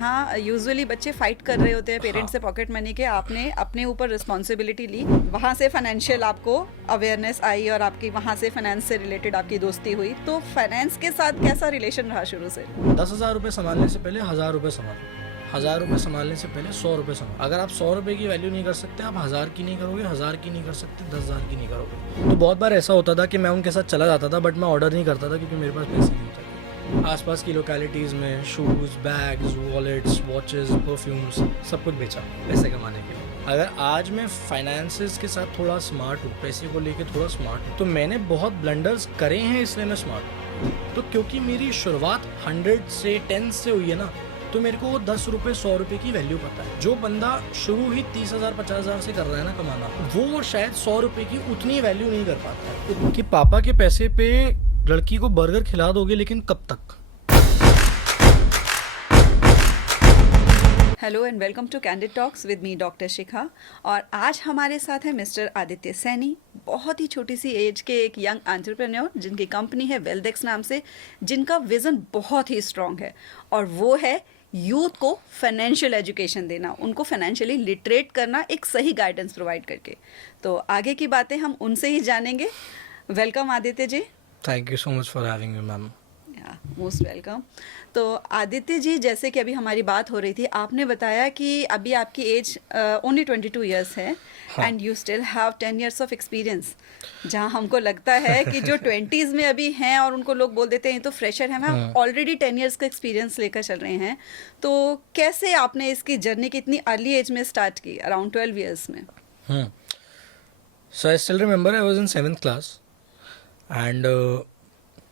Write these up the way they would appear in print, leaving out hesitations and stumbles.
हाँ, यूजुअली बच्चे फाइट कर रहे होते हैं पेरेंट्स से पॉकेट मनी के। आपने अपने ऊपर रिस्पॉन्सिबिलिटी ली, वहाँ से फाइनेंशियल आपको अवेयरनेस आई और आपकी वहाँ से फाइनेंस से रिलेटेड आपकी दोस्ती हुई। तो फाइनेंस के साथ कैसा रिलेशन रहा शुरू से? 10,000 रुपये संभालने से पहले 1,000 रुपये संभालो। 1,000 रुपये संभालने से पहले 100 रुपये संभालो। अगर आप 100 रुपये की वैल्यू नहीं कर सकते, आप 1,000 की नहीं करोगे, 1,000 की नहीं कर सकते, 10,000 की नहीं करोगे। तो बहुत बार ऐसा होता था कि मैं उनके साथ चला जाता था, बट मैं ऑर्डर नहीं करता था क्योंकि मेरे पास पैसे नहीं होते थे। आसपास की लोकेलिटीज़ में shoes, bags, wallets, watches, perfumes सब कुछ बेचा पैसे कमाने के लिए। अगर आज मैं फाइनेंसेस के साथ थोड़ा स्मार्ट हूँ, पैसे को लेके थोड़ा स्मार्ट हूँ, तो मैंने बहुत ब्लंडर्स करे हैं, इसलिए मैं स्मार्ट हूँ। तो क्योंकि मेरी शुरुआत 100 से 10 से हुई है ना, तो मेरे को 10 रुपये 100 रुपये की वैल्यू पता है। जो बंदा शुरू ही 30,000 50,000 से कर रहा है ना कमाना, वो शायद 100 रुपये की उतनी वैल्यू नहीं कर पाता है। कि पापा के पैसे पे लड़की को बर्गर खिला दोगे, लेकिन कब तक? Hello and welcome to candid talks with me doctor Shikha. और आज हमारे साथ है मिस्टर आदित्य सैनी, बहुत ही छोटी सी एज के एक यंग एंटरप्रेन्योर जिनकी कंपनी है वेल्डेक्स नाम से, जिनका विज़न बहुत ही स्ट्रॉन्ग है और वो है यूथ को फाइनेंशियल एजुकेशन देना, उनको फाइनेंशियली लिटरेट करना, एक सही गाइडेंस प्रोवाइड करके। तो आगे की बातें हम उनसे ही जानेंगे। Welcome Aditya ji. Thank you so much for having me ma'am. Most welcome. तो आदित्य जी, जैसे कि अभी हमारी बात हो रही थी, आपने बताया कि अभी आपकी एज ओनली 22 ईयर्स है and you still have 10 years of experience. जहां हमको लगता है कि जो 20s में अभी हैं और उनको लोग बोल देते हैं तो फ्रेशर है, हम ऑलरेडी 10 ईयर्स का एक्सपीरियंस लेकर चल रहे हैं। तो कैसे आपने इसकी जर्नी की इतनी अर्ली एज में स्टार्ट की, अराउंड 12 ईयर्स में? So I still remember I was in 7th class and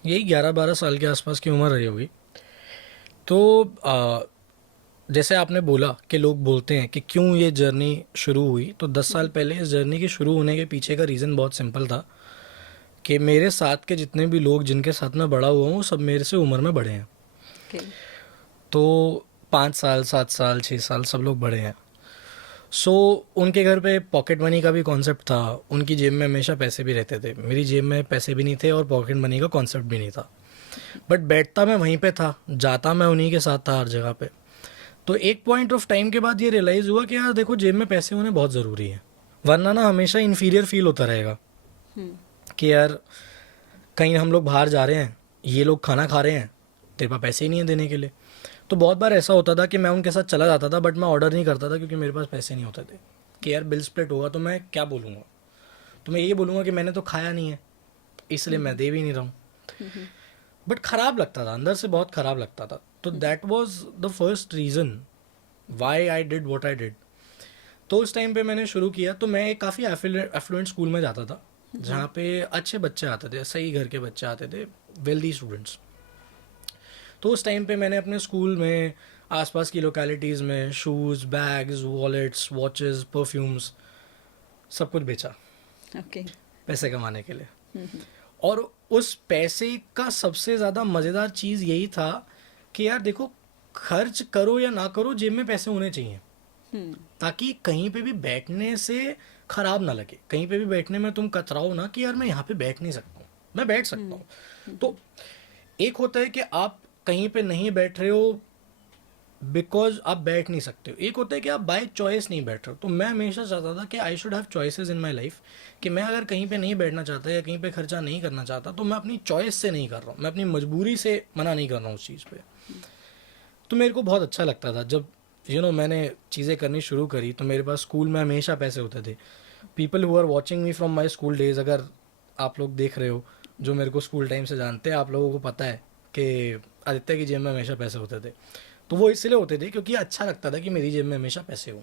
यही 11-12 साल के आसपास की उम्र रही होगी। तो जैसे आपने बोला कि लोग बोलते हैं कि क्यों ये जर्नी शुरू हुई, तो 10 साल पहले इस जर्नी के शुरू होने के पीछे का रीज़न बहुत सिंपल था कि मेरे साथ के जितने भी लोग जिनके साथ मैं बड़ा हुआ हूँ, वो सब मेरे से उम्र में बड़े हैं। Okay. तो 5 साल, 7 साल, 6 साल सब लोग बड़े हैं। सो उनके घर पे पॉकेट मनी का भी कॉन्सेप्ट था, उनकी जेब में हमेशा पैसे भी रहते थे, मेरी जेब में पैसे भी नहीं थे और पॉकेट मनी का कॉन्सेप्ट भी नहीं था। बट बैठता मैं वहीं पे था, जाता मैं उन्हीं के साथ था हर जगह पे। तो एक पॉइंट ऑफ टाइम के बाद ये रियलाइज़ हुआ कि यार देखो, जेब में पैसे होने बहुत ज़रूरी है, वरना ना हमेशा इन्फीरियर फील होता रहेगा कि यार कहीं हम लोग बाहर जा रहे हैं, ये लोग खाना खा रहे हैं, तेरे पास पैसे ही नहीं है देने के लिए। तो बहुत बार ऐसा होता था कि मैं उनके साथ चला जाता था, बट मैं ऑर्डर नहीं करता था क्योंकि मेरे पास पैसे नहीं होते थे। कि यार बिल स्प्लिट होगा तो मैं क्या बोलूँगा, तो मैं ये बोलूँगा कि मैंने तो खाया नहीं है, इसलिए मैं दे भी नहीं रहा हूँ। बट ख़राब लगता था, अंदर से बहुत ख़राब लगता था। तो that was the first reason why I did what I did. तो उस टाइम पे मैंने शुरू किया। तो मैं एक काफ़ी एफ्लुएंट स्कूल में जाता था, जहाँ पे अच्छे बच्चे आते थे, सही घर के बच्चे आते थे, वेल्दी स्टूडेंट्स। तो उस टाइम पे मैंने अपने स्कूल में आसपास की लोकेलिटीज़ में shoes, bags, wallets, watches, perfumes सब कुछ बेचा Okay. पैसे कमाने के लिए। और उस पैसे का सबसे ज़्यादा मज़ेदार चीज़ यही था कि यार देखो, खर्च करो या ना करो, जेब में पैसे होने चाहिए, ताकि कहीं पे भी बैठने से ख़राब ना लगे, कहीं पे भी बैठने में तुम कतराओ ना कि यार मैं यहाँ पे बैठ नहीं सकता हूँ, मैं बैठ सकता हूँ। तो एक होता है कि आप कहीं पे नहीं बैठ रहे हो बिकॉज आप बैठ नहीं सकते हो, एक होता है कि आप बाय चॉइस नहीं बैठ रहे हो। तो मैं हमेशा चाहता था कि I should have choices in my life, कि मैं अगर कहीं पे नहीं बैठना चाहता या कहीं पे खर्चा नहीं करना चाहता तो मैं अपनी चॉइस से नहीं कर रहा हूँ, मैं अपनी मजबूरी से मना नहीं कर रहा हूँ उस चीज़ पे। तो मेरे को बहुत अच्छा लगता था जब मैंने चीज़ें करनी शुरू करी। तो मेरे पास स्कूल में हमेशा पैसे होते थे। People who are watching me from my school days, अगर आप लोग देख रहे हो जो मेरे को स्कूल टाइम से जानते हैं, आप लोगों को पता है कि आदित्य की जेब में हमेशा पैसे होते थे। तो वो इसलिए होते थे क्योंकि अच्छा लगता था कि मेरी जेब में हमेशा पैसे हो।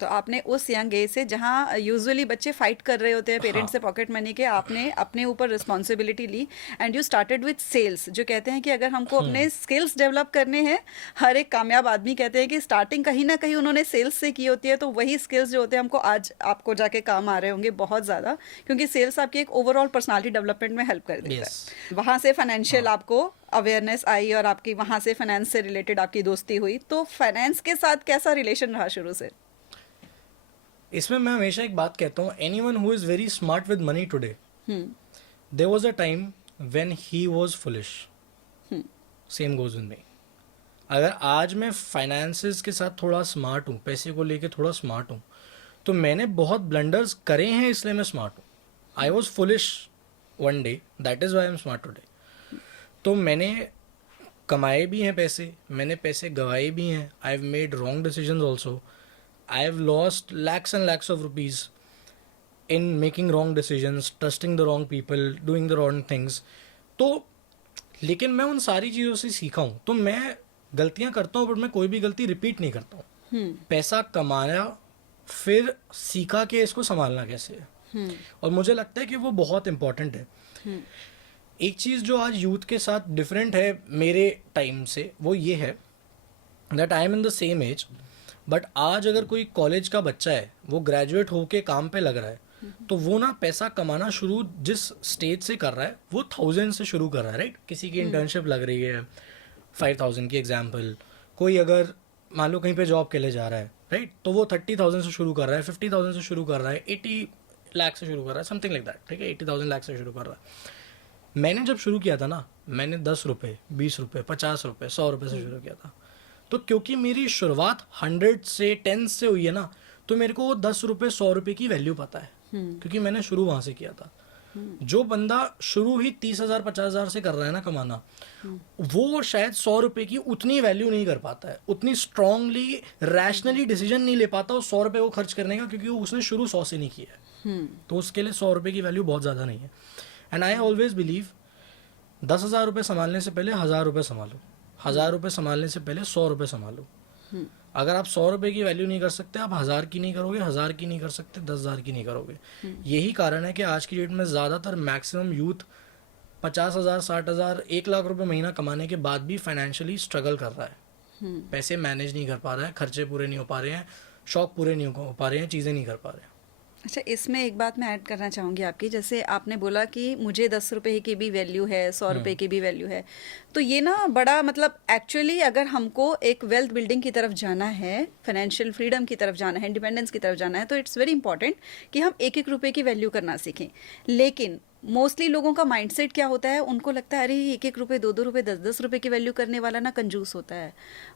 तो आपने उस यंग एज से, जहाँ यूजुअली बच्चे फाइट कर रहे होते हैं पेरेंट्स से पॉकेट मनी के, आपने अपने ऊपर रिस्पॉन्सिबिलिटी ली and you started with sales. जो कहते हैं कि अगर हमको अपने स्किल्स डेवलप करने हैं, हर एक कामयाब आदमी कहते हैं कि स्टार्टिंग कहीं ना कहीं उन्होंने सेल्स से की होती है। तो वही स्किल्स जो होते हैं हमको आज आपको जाके काम आ रहे होंगे बहुत ज़्यादा, क्योंकि सेल्स आपकी एक ओवरऑल पर्सनालिटी डेवलपमेंट में हेल्प कर देता है। वहाँ से फाइनेंशियल आपको अवेयरनेस आई और आपकी वहाँ से फाइनेंस से रिलेटेड आपकी दोस्ती हुई। तो फाइनेंस के साथ कैसा रिलेशन रहा शुरू से? इसमें मैं हमेशा एक बात कहता हूँ, anyone who is very smart with money today, there was a time when he was foolish. Same goes with me. अगर आज मैं फाइनेंसेस के साथ थोड़ा स्मार्ट हूँ, पैसे को लेके थोड़ा स्मार्ट हूँ, तो मैंने बहुत ब्लंडर्स करे हैं इसलिए मैं स्मार्ट हूँ. I was foolish one day, that is why am smart today. तो मैंने कमाए भी हैं पैसे, मैंने पैसे गवाए भी हैं. I have made wrong decisions also. I have lost lakhs and lakhs of rupees in making wrong decisions, trusting the wrong people, doing the wrong things. तो लेकिन मैं उन सारी चीज़ों से सीखा हूँ. तो मैं गलतियाँ करता हूँ, बट मैं कोई भी गलती रिपीट नहीं करता हूँ. पैसा कमाया, फिर सीखा कि इसको संभालना कैसे है. और मुझे लगता है कि वो बहुत इम्पोर्टेंट है. एक चीज़ जो आज यूथ के साथ डिफरेंट है मेरे टाइम से, वो ये है that I am in the same age, but आज अगर कोई कॉलेज का बच्चा है, वो ग्रेजुएट होके काम पे लग रहा है, तो वो ना पैसा कमाना शुरू जिस स्टेज से कर रहा है वो 1000 से शुरू कर रहा है, राइट. किसी की इंटर्नशिप लग रही है 5000 की एग्जाम्पल, कोई अगर मान लो कहीं पे जॉब के लिए जा रहा है, राइट, तो वो 30,000 से शुरू कर रहा है, 50,000 से शुरू कर रहा है, 80 लाख से शुरू कर रहा है, समथिंग लाइक दैट, ठीक है, 80,000 लाख से शुरू कर रहा है. मैंने जब शुरू किया था ना, मैंने 10 रुपये, 20 रुपये, 50 रुपये, 100 रुपये से शुरू किया था. तो क्योंकि मेरी शुरुआत 100 से 10 से हुई है ना, तो मेरे को वो 10 रुपये 100 रुपये की वैल्यू पता है, क्योंकि मैंने शुरू वहाँ से किया था. जो बंदा शुरू ही 30,000 50,000 से कर रहा है ना कमाना, वो शायद 100 रुपये की उतनी वैल्यू नहीं कर पाता है, उतनी स्ट्रांगली रैशनली डिसीजन नहीं ले पाता उस 100 रुपये को खर्च करने का, क्योंकि उसने शुरू 100 से नहीं किया है. तो उसके लिए 100 रुपये की वैल्यू बहुत ज़्यादा नहीं है. एंड आई ऑलवेज बिलीव 10,000 रुपये संभालने से पहले 1,000 रुपये संभालो, 1,000 रुपये संभालने से पहले 100 रुपये संभालो. अगर आप 100 रुपये की वैल्यू नहीं कर सकते, आप 1,000 की नहीं करोगे, 1,000 की नहीं कर सकते, 10,000 की नहीं करोगे. यही कारण है कि आज की डेट में ज़्यादातर मैक्सिमम यूथ 50,000, 60,000, 1,00,000 रुपये महीना कमाने के बाद भी फाइनेंशियली स्ट्रगल कर रहा है. पैसे मैनेज नहीं कर पा रहा है, खर्चे पूरे नहीं हो पा रहे हैं, शौक पूरे नहीं हो पा रहे हैं, चीज़ें नहीं कर पा रहे हैं. अच्छा, इसमें एक बात मैं ऐड करना चाहूँगी आपकी, जैसे आपने बोला कि मुझे 10 रुपये की भी वैल्यू है, 100 रुपये की भी वैल्यू है, तो ये ना बड़ा मतलब एक्चुअली अगर हमको एक वेल्थ बिल्डिंग की तरफ जाना है, फाइनेंशियल फ्रीडम की तरफ जाना है, इंडिपेंडेंस की तरफ जाना है, तो इट्स वेरी इंपॉर्टेंट कि हम एक एक रुपये की वैल्यू करना सीखें. लेकिन मोस्टली लोगों का माइंडसेट क्या होता है, उनको लगता है अरे एक एक रुपये, 2-2 रुपये, 10-10 रुपये की वैल्यू करने वाला ना कंजूस होता है,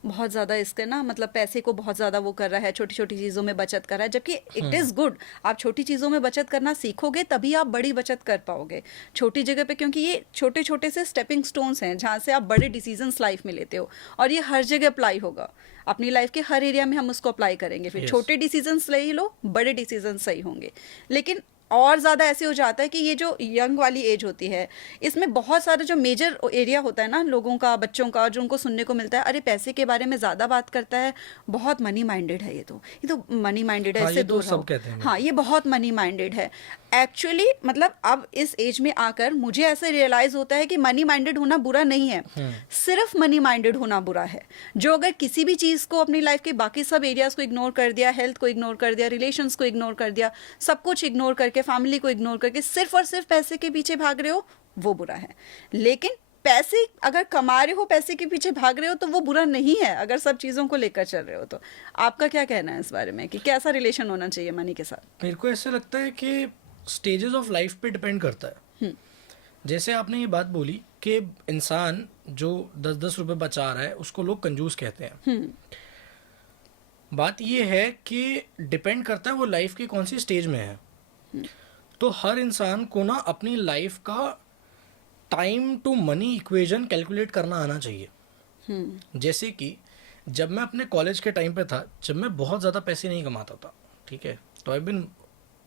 बहुत ज़्यादा इसका ना मतलब पैसे को बहुत ज़्यादा वो कर रहा है, छोटी छोटी चीज़ों में बचत कर रहा है. जबकि इट इज़ गुड, आप छोटी चीज़ों में बचत करना सीखोगे तभी आप बड़ी बचत कर पाओगे छोटी जगह पे, क्योंकि ये छोटे छोटे से स्टेपिंग स्टोन्स हैं जहाँ से आप बड़े डिसीजंस लाइफ में लेते हो, और ये हर जगह अप्लाई होगा. अपनी लाइफ के हर एरिया में हम उसको अप्लाई करेंगे. फिर छोटे डिसीजंस ले लो, बड़े डिसीजंस सही होंगे. लेकिन और ज़्यादा ऐसे हो जाता है कि ये जो यंग वाली एज होती है, इसमें बहुत सारा जो मेजर एरिया होता है ना लोगों का, बच्चों का, जो उनको सुनने को मिलता है, अरे पैसे के बारे में ज़्यादा बात करता है, बहुत मनी माइंडेड है, ये तो मनी माइंडेड है, हाँ, इससे ये तो दूर सब रहो. कहते हैं. हाँ, ये बहुत मनी माइंडेड है. एक्चुअली मतलब अब इस एज में आकर मुझे ऐसे रियलाइज होता है कि मनी माइंडेड होना बुरा नहीं है, सिर्फ मनी माइंडेड होना बुरा है. जो अगर किसी भी चीज़ को अपनी लाइफ के बाकी सब एरियाज को इग्नोर कर दिया, हेल्थ को इग्नोर कर दिया, रिलेशंस को इग्नोर कर दिया, सब कुछ इग्नोर करके, फैमिली को इग्नोर करके सिर्फ और सिर्फ पैसे के पीछे भाग रहे हो, वो बुरा है. लेकिन पैसे अगर कमा रहे हो, पैसे के पीछे भाग रहे हो, तो वो बुरा नहीं है अगर सब चीज़ों को लेकर चल रहे हो. तो आपका क्या कहना है इस बारे में कि कैसा रिलेशन होना चाहिए मनी के साथ? मेरे को ऐसे लगता है कि स्टेजेस ऑफ लाइफ पे डिपेंड करता है. जैसे आपने ये बात बोली कि इंसान जो 10-10 रुपए बचा रहा है उसको लोग कंजूस कहते हैं. बात ये है कि डिपेंड करता है वो लाइफ की कौन सी स्टेज में है. तो हर इंसान को ना अपनी लाइफ का time to money equation calculate करना आना चाहिए. जैसे कि जब मैं अपने कॉलेज के टाइम पे था, जब मैं बहुत ज़्यादा पैसे नहीं कमाता था, ठीक है, तो I been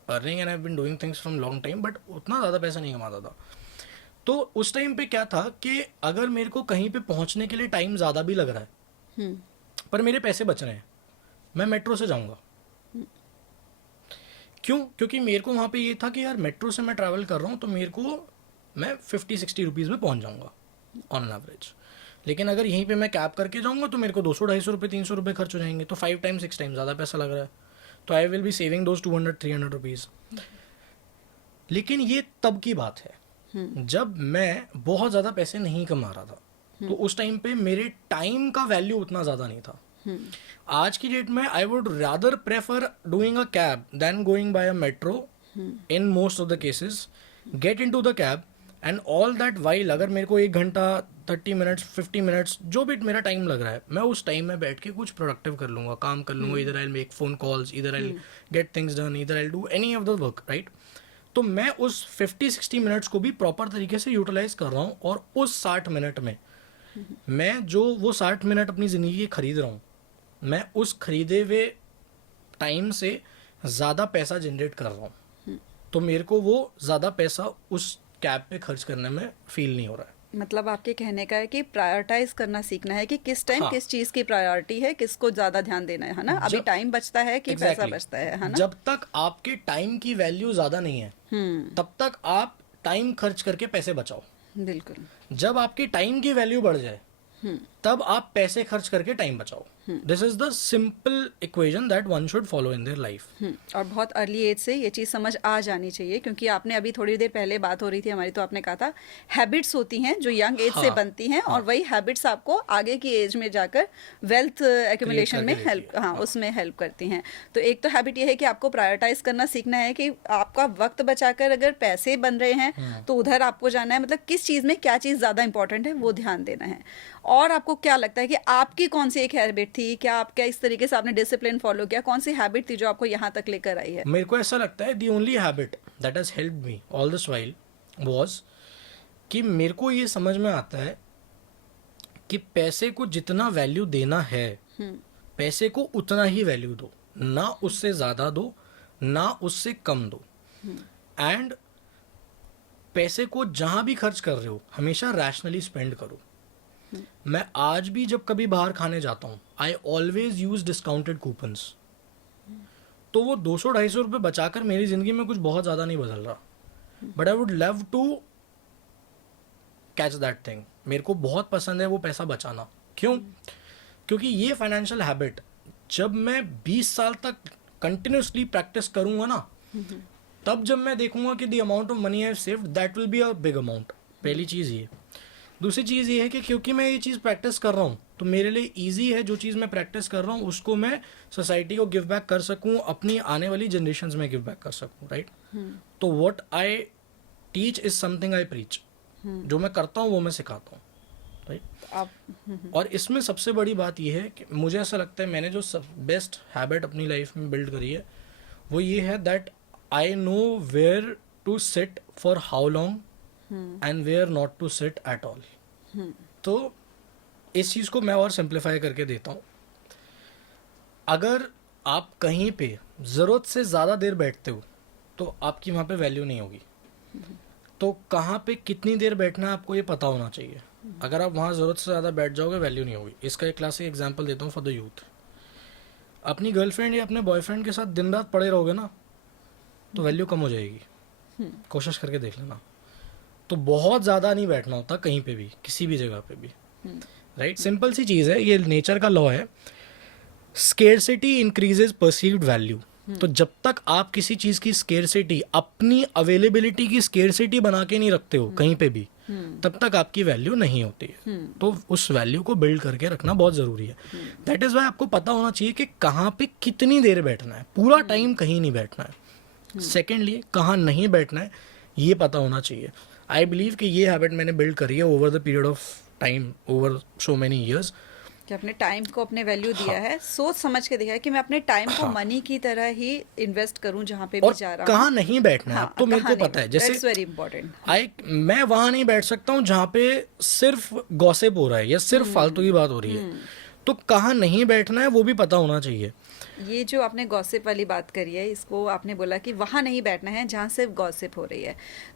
earning and I been doing things from long time, but उतना ज़्यादा पैसा नहीं कमाता था. तो उस टाइम पे क्या था कि अगर मेरे को कहीं पे पहुंचने के लिए टाइम ज़्यादा भी लग रहा है, पर मेरे पैसे बच रहे हैं, मैं मेट्रो से जाऊंगा. क्यों? क्योंकि मेरे को वहाँ पे ये था कि यार मेट्रो से मैं ट्रैवल कर रहा हूँ तो मेरे को मैं 50-60 रुपीज़ में पहुँच जाऊँगा ऑन एन एवरेज. लेकिन अगर यहीं पे मैं कैब करके जाऊँगा तो मेरे को 200-250 रुपये, 300 रुपये खर्च हो जाएंगे, तो 5 टाइम 6 टाइम ज़्यादा पैसा लग रहा है. तो I will be saving those 200-300 rupees. लेकिन ये तब की बात है जब मैं बहुत ज़्यादा पैसे नहीं कमा रहा था. तो उस टाइम पे मेरे टाइम का वैल्यू उतना ज़्यादा नहीं था. आज की डेट में I would rather prefer doing a cab than going by a metro in most of the cases. Get into the cab and all that while, अगर मेरे को 1 घंटा 30 मिनट्स 50 मिनट्स जो भी मेरा टाइम लग रहा है, मैं उस टाइम में बैठ के कुछ प्रोडक्टिव कर लूँगा, काम कर लूँगा. इधर आई मेक फ़ोन कॉल्स, इधर आई गेट थिंग्स डन, इधर I do any of the work, right. तो मैं उस 50-60 मिनट्स को भी प्रॉपर तरीके से यूटिलाइज कर रहा हूँ, और उस 60 मिनट में मैं जो वो 60 मिनट अपनी ज़िंदगी के खरीद रहा हूँ, मैं उस खरीदे हुए टाइम से ज़्यादा पैसा जनरेट कर रहा हूँ. तो मेरे को वो ज़्यादा पैसा उस कैब पे खर्च करने में फील नहीं हो रहा है. मतलब आपके कहने का है कि प्रायोरिटाइज करना सीखना है कि किस टाइम हाँ. किस चीज की प्रायोरिटी है, किसको ज्यादा ध्यान देना है ना. अभी जब- टाइम बचता है कि पैसा Exactly. बचता है ना. जब तक आपके टाइम की वैल्यू ज़्यादा नहीं है, तब तक आप टाइम खर्च करके पैसे बचाओ. बिल्कुल. जब आपकी टाइम की वैल्यू बढ़ जाए, तब आप पैसे खर्च करके टाइम बचाओ. This is the simple equation that one should follow in their life. और बहुत अर्ली एज से ये चीज़ समझ आ जानी चाहिए, क्योंकि आपने अभी थोड़ी देर पहले बात हो रही थी हमारी, तो आपने कहा था हैबिट्स होती हैं जो यंग एज से हाँ, बनती हैं, और वही हैबिट्स आपको आगे की एज में जाकर वेल्थ एक्यूमुलेशन में करके हेल्प, देती है. हाँ, उसमें हेल्प करती हैं. तो एक तो हैबिट ये है कि आपको प्रायोरिटाइज करना सीखना है कि आपका वक्त बचाकर अगर पैसे बन रहे हैं तो उधर आपको जाना है, मतलब किस चीज़ में क्या चीज़ ज़्यादा इंपॉर्टेंट है वो ध्यान देना है. और आपको क्या लगता है कि आपकी कौन सी एक हैबिट थी, क्या आप क्या इस तरीके से आपने डिसिप्लिन फॉलो किया, कौन सी हैबिट थी जो आपको यहाँ तक लेकर आई है? मेरे को ऐसा लगता है the only habit that has helped me all this while was कि मेरे को ये समझ में आता है कि पैसे को जितना वैल्यू देना है, पैसे को उतना ही वैल्यू दो, ना उससे ज़्यादा दो, ना उससे कम दो. एंड पैसे को जहाँ भी खर्च कर रहे हो हमेशा रैशनली स्पेंड करो. मैं आज भी जब कभी बाहर खाने जाता हूँ, I always use discounted coupons. तो वो 200-250 रुपये बचाकर मेरी ज़िंदगी में कुछ बहुत ज़्यादा नहीं बदल रहा, but I would love to catch that thing. मेरे को बहुत पसंद है वो पैसा बचाना. क्यों? क्योंकि ये फाइनेंशियल हैबिट जब मैं 20 साल तक कंटिन्यूसली प्रैक्टिस करूँगा ना, तब जब मैं देखूंगा कि the amount of money I saved that will be a big amount. पहली चीज़ ये. दूसरी चीज़ ये है कि क्योंकि मैं ये चीज़ प्रैक्टिस कर रहा हूँ, तो मेरे लिए ईजी है जो चीज़ मैं प्रैक्टिस कर रहा हूँ उसको मैं सोसाइटी को गिव बैक कर सकूँ, अपनी आने वाली जनरेशन में गिव बैक कर सकूँ, राइट. तो what I teach is something I preach. जो मैं करता हूँ वो मैं सिखाता हूँ, राइट. आप और इसमें सबसे बड़ी बात यह है कि मुझे ऐसा लगता है मैंने जो सब बेस्ट हैबिट अपनी लाइफ में बिल्ड करी है वो ये है that I know where to sit for how long and where not to sit at all. तो इस चीज़ को मैं और सिंप्लीफाई करके देता हूँ. अगर आप कहीं पे ज़रूरत से ज़्यादा देर बैठते हो तो आपकी वहाँ पे वैल्यू नहीं होगी. तो कहाँ पे कितनी देर बैठना है आपको ये पता होना चाहिए. अगर आप वहाँ ज़रूरत से ज़्यादा बैठ जाओगे वैल्यू नहीं होगी. इसका एक क्लासिक एग्जांपल देता हूँ फॉर द यूथ. अपनी गर्लफ्रेंड या अपने बॉयफ्रेंड के साथ दिन रात पड़े रहोगे ना तो वैल्यू कम हो जाएगी. कोशिश करके देख लेना. तो बहुत ज़्यादा नहीं बैठना होता कहीं पे भी, किसी भी जगह पे भी, राइट. सिंपल सी चीज़ है, ये नेचर का लॉ है. Scarcity increases perceived value. तो जब तक आप किसी चीज़ की स्केर्सिटी, अपनी अवेलेबिलिटी की स्केर्सिटी बना के नहीं रखते हो कहीं पे भी, तब तक आपकी वैल्यू नहीं होती है. तो उस वैल्यू को बिल्ड करके रखना बहुत ज़रूरी है. दैट इज़ वाई आपको पता होना चाहिए कि कहाँ पे कितनी देर बैठना है. पूरा टाइम कहीं नहीं बैठना है. सेकेंडली कहाँ नहीं बैठना है ये पता होना चाहिए. आई बिलीव कि ये हैबिट मैंने बिल्ड करी है over the period of time, over so many years. कि अपने टाइम को अपने वैल्यू दिया है, सोच समझ के दिया है कि मैं अपने टाइम को मनी की तरह ही इन्वेस्ट करूं जहां पे भी और जा रहा हूं. कहाँ नहीं बैठना है. हाँ, तो मेरे कहाँ को पता है, जैसे दैट्स वेरी इंपॉर्टेंट. मैं वहां नहीं बैठ सकता हूँ जहाँ पे सिर्फ गॉसिप हो रहा है या सिर्फ फालतू की बात हो रही है. तो कहाँ नहीं बैठना है वो भी पता होना चाहिए. ये जो आपने गॉसिप वाली बात करी है, इसको आपने बोला कि वहाँ नहीं बैठना है जहाँ सिर्फ गॉसिप हो रही है.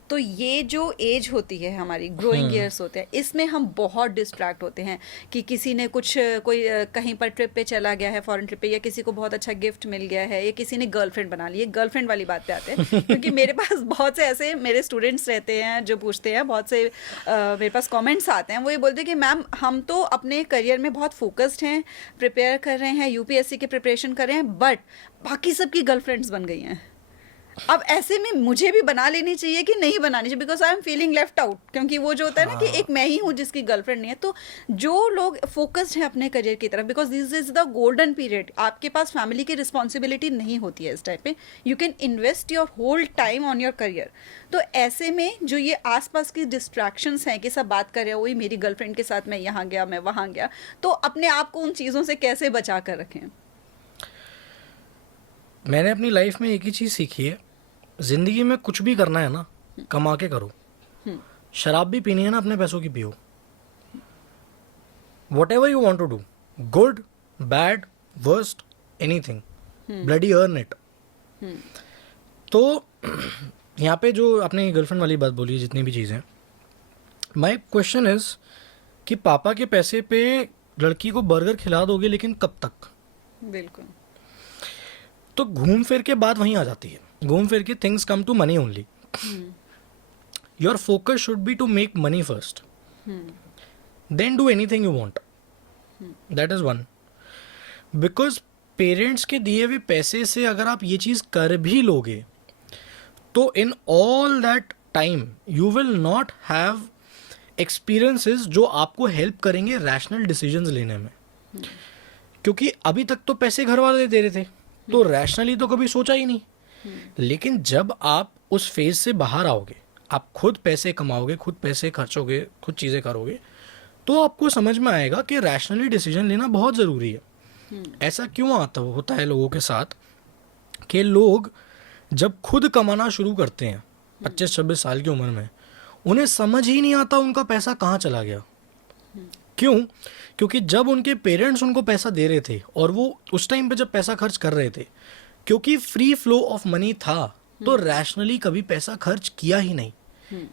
तो ये जो एज होती है हमारी, ग्रोइंग ईयर्स होते हैं, इसमें हम बहुत डिस्ट्रैक्ट होते हैं कि किसी ने कुछ कोई कहीं पर ट्रिप पे चला गया है, फॉरेन ट्रिप पे, या किसी को बहुत अच्छा गिफ्ट मिल गया है, या किसी ने गर्लफ्रेंड बना ली है. गर्लफ्रेंड वाली बात पे आते हैं क्योंकि मेरे पास बहुत से ऐसे मेरे स्टूडेंट्स रहते हैं जो पूछते हैं, बहुत से मेरे पास कमेंट्स आते हैं, वो ये बोलते हैं कि मैम हम तो अपने करियर में बहुत फोकस्ड हैं, प्रिपेयर कर रहे हैं, यूपीएससी की प्रिपरेशन कर रहे हैं, बट बाकी सबकी गर्लफ्रेंड्स बन गई हैं. अब ऐसे में मुझे भी बना लेनी चाहिए कि नहीं बनानी चाहिए, because I am feeling left out, क्योंकि वो जो होता है ना कि एक मैं ही हूँ जिसकी गर्लफ्रेंड नहीं है। तो जो लोग फोकस्ड हैं अपने करियर की तरफ, because this is the golden period, आपके पास फैमिली की रिस्पॉन्सिबिलिटी नहीं होती है इस टाइप पे, you can invest your whole time on your career. तो ऐसे में जो ये आसपास की डिस्ट्रैक्शंस हैं कि सब बात कर रहे हो, वही मेरी गर्लफ्रेंड के साथ मैं यहाँ गया, मैं वहाँ गया, तो अपने आप को उन चीज़ों से कैसे बचा कर रखें? मैंने अपनी लाइफ में एक ही चीज़ सीखी है, ज़िंदगी में कुछ भी करना है ना, कमा के करो। शराब भी पीनी है ना, अपने पैसों की पियो। Whatever you want to do, good bad worst anything, bloody earn it. तो यहाँ पे जो आपने गर्लफ्रेंड वाली बात बोली, जितनी भी चीज़ें, माई क्वेश्चन इज कि पापा के पैसे पे लड़की को बर्गर खिला दोगे, लेकिन कब तक? बिल्कुल। तो घूम फिर के बात वहीं आ जाती है, घूम फिर के things come to money only. Your focus should be to make money first, then do anything you want. That is one. Because parents के दिए हुए पैसे से अगर आप ये चीज़ कर भी लोगे, तो in all that time you will not have experiences जो आपको हेल्प करेंगे रैशनल डिसीजंस लेने में। क्योंकि अभी तक तो पैसे घर वाले दे रहे थे, तो रैशनली तो कभी सोचा ही नहीं। लेकिन जब आप उस फेज से बाहर आओगे, आप खुद पैसे कमाओगे, खुद पैसे खर्चोगे, खुद चीज़ें करोगे, तो आपको समझ में आएगा कि रैशनली डिसीजन लेना बहुत ज़रूरी है। ऐसा क्यों होता है लोगों के साथ कि लोग जब खुद कमाना शुरू करते हैं 25-26 साल की उम्र में, उन्हें समझ ही नहीं आता उनका पैसा कहाँ चला गया। क्यों? क्योंकि जब उनके पेरेंट्स उनको पैसा दे रहे थे और वो उस टाइम पे जब पैसा खर्च कर रहे थे, क्योंकि फ्री फ्लो ऑफ मनी था, तो रैशनली कभी पैसा खर्च किया ही नहीं।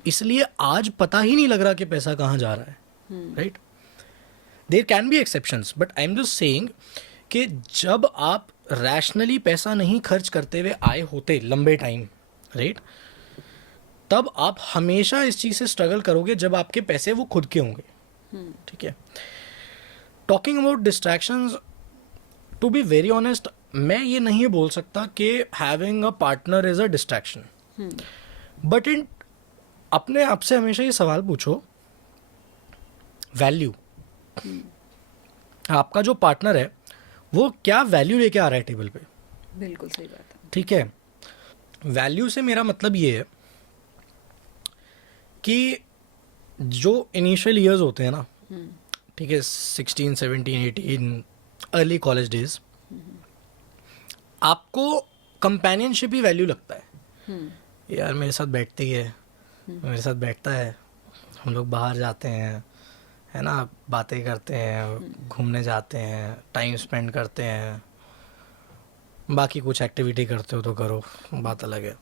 इसलिए आज पता ही नहीं लग रहा कि पैसा कहाँ जा रहा है। Right? There can be exceptions, but I am just saying कि जब आप रैशनली पैसा नहीं खर्च करते हुए आए होते लंबे टाइम, राइट, तब आप हमेशा इस चीज़ से स्ट्रगल करोगे जब आपके पैसे वो खुद के होंगे। ठीक है? Talking about distractions, to be very honest, मैं ये नहीं बोल सकता कि having a partner is a distraction, but in अपने आप से हमेशा ये सवाल पूछो, वैल्यू, आपका जो पार्टनर है वो क्या वैल्यू लेके आ रहा है टेबल पे? बिल्कुल सही बात है। ठीक है? वैल्यू से मेरा मतलब ये है कि जो इनिशियल ईयर्स होते हैं ना, ठीक है, 16, 17, 18, अर्ली कॉलेज डेज, आपको कंपेनियनशिप ही वैल्यू लगता है। यार मेरे साथ बैठती है, मेरे साथ बैठता है, हम लोग बाहर जाते हैं, है ना, बातें करते हैं, घूमने जाते हैं, टाइम स्पेंड करते हैं, बाकी कुछ एक्टिविटी करते हो तो करो, बात अलग है।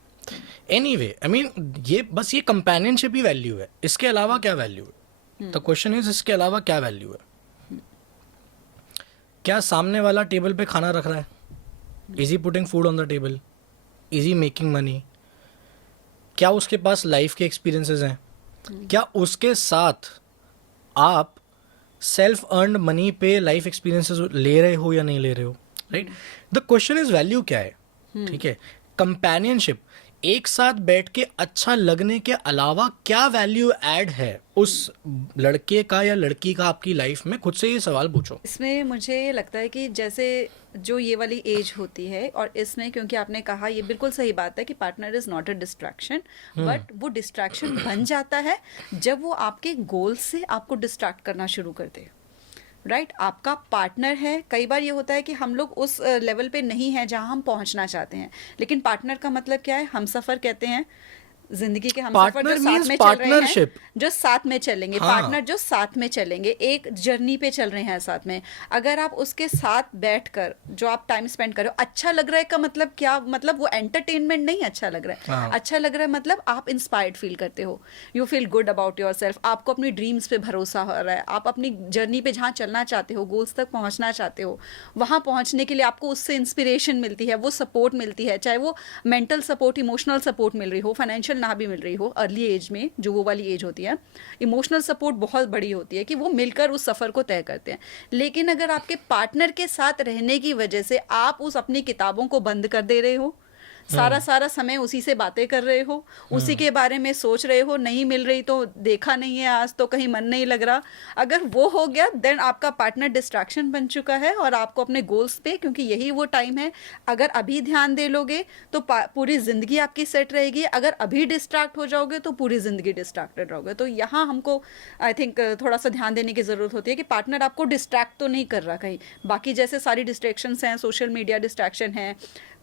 एनीवे, आई मीन ये बस ये कंपेनियनशिप ही वैल्यू है, इसके अलावा क्या वैल्यू है? द क्वेश्चन इज, इसके अलावा क्या वैल्यू है? क्या सामने वाला टेबल पे खाना रख रहा है? Is he putting food on the table? Is he making money? क्या उसके पास लाइफ के एक्सपीरियंसेस हैं? क्या उसके साथ आप सेल्फ अर्नड मनी पे लाइफ एक्सपीरियंसेस ले रहे हो या नहीं ले रहे हो? Right? The question is value क्या है? ठीक है? कंपेनियनशिप, एक साथ बैठ के अच्छा लगने के अलावा क्या वैल्यू ऐड है उस लड़के का या लड़की का आपकी लाइफ में? खुद से ये सवाल पूछो। इसमें मुझे ये लगता है कि जैसे जो ये वाली एज होती है, और इसमें क्योंकि आपने कहा ये बिल्कुल सही बात है कि partner is not a distraction, but वो डिस्ट्रैक्शन बन जाता है जब वो आपके गोल से आपको डिस्ट्रैक्ट करना शुरू कर दे। राइट? आपका पार्टनर है, कई बार ये होता है कि हम लोग उस लेवल पे नहीं है जहां हम पहुंचना चाहते हैं, लेकिन पार्टनर का मतलब क्या है? हम सफ़र कहते हैं जिंदगी के, हम सफर जो साथ में चल रहे हैं, जो साथ में चलेंगे, पार्टनर जो साथ में चलेंगे, एक जर्नी पे चल रहे हैं साथ में। अगर आप उसके साथ बैठकर जो आप टाइम स्पेंड कर रहे हो, अच्छा लग रहा है का मतलब क्या? मतलब वो एंटरटेनमेंट नहीं अच्छा लग रहा है, अच्छा लग रहा है मतलब आप इंस्पायर्ड फील करते हो, you feel good about your self, आपको अपनी ड्रीम्स पे भरोसा हो रहा है, आप अपनी जर्नी पे जहाँ चलना चाहते हो, गोल्स तक पहुँचना चाहते हो, वहाँ पहुँचने के लिए आपको उससे इंस्पिरेशन मिलती है, वो सपोर्ट मिलती है, चाहे वो मेंटल सपोर्ट, इमोशनल सपोर्ट मिल रही हो, फाइनेंशियल ना भी मिल रही हो। अर्ली एज में जो वो वाली एज होती है, इमोशनल सपोर्ट बहुत बड़ी होती है कि वो मिलकर उस सफ़र को तय करते हैं। लेकिन अगर आपके पार्टनर के साथ रहने की वजह से आप उस अपनी किताबों को बंद कर दे रहे हो, सारा समय उसी से बातें कर रहे हो, उसी के बारे में सोच रहे हो, नहीं मिल रही तो देखा नहीं है आज तो कहीं मन नहीं लग रहा, अगर वो हो गया देन आपका पार्टनर डिस्ट्रैक्शन बन चुका है और आपको अपने गोल्स पे, क्योंकि यही वो टाइम है, अगर अभी ध्यान दे लोगे तो पूरी जिंदगी आपकी सेट रहेगी, अगर अभी डिस्ट्रैक्ट हो जाओगे तो पूरी जिंदगी डिस्ट्रैक्टेड रहोगे। तो यहाँ हमको आई थिंक थोड़ा सा ध्यान देने की ज़रूरत होती है कि पार्टनर आपको डिस्ट्रैक्ट तो नहीं कर रहा कहीं, बाकी जैसे सारी डिस्ट्रैक्शंस हैं, सोशल मीडिया डिस्ट्रैक्शन है,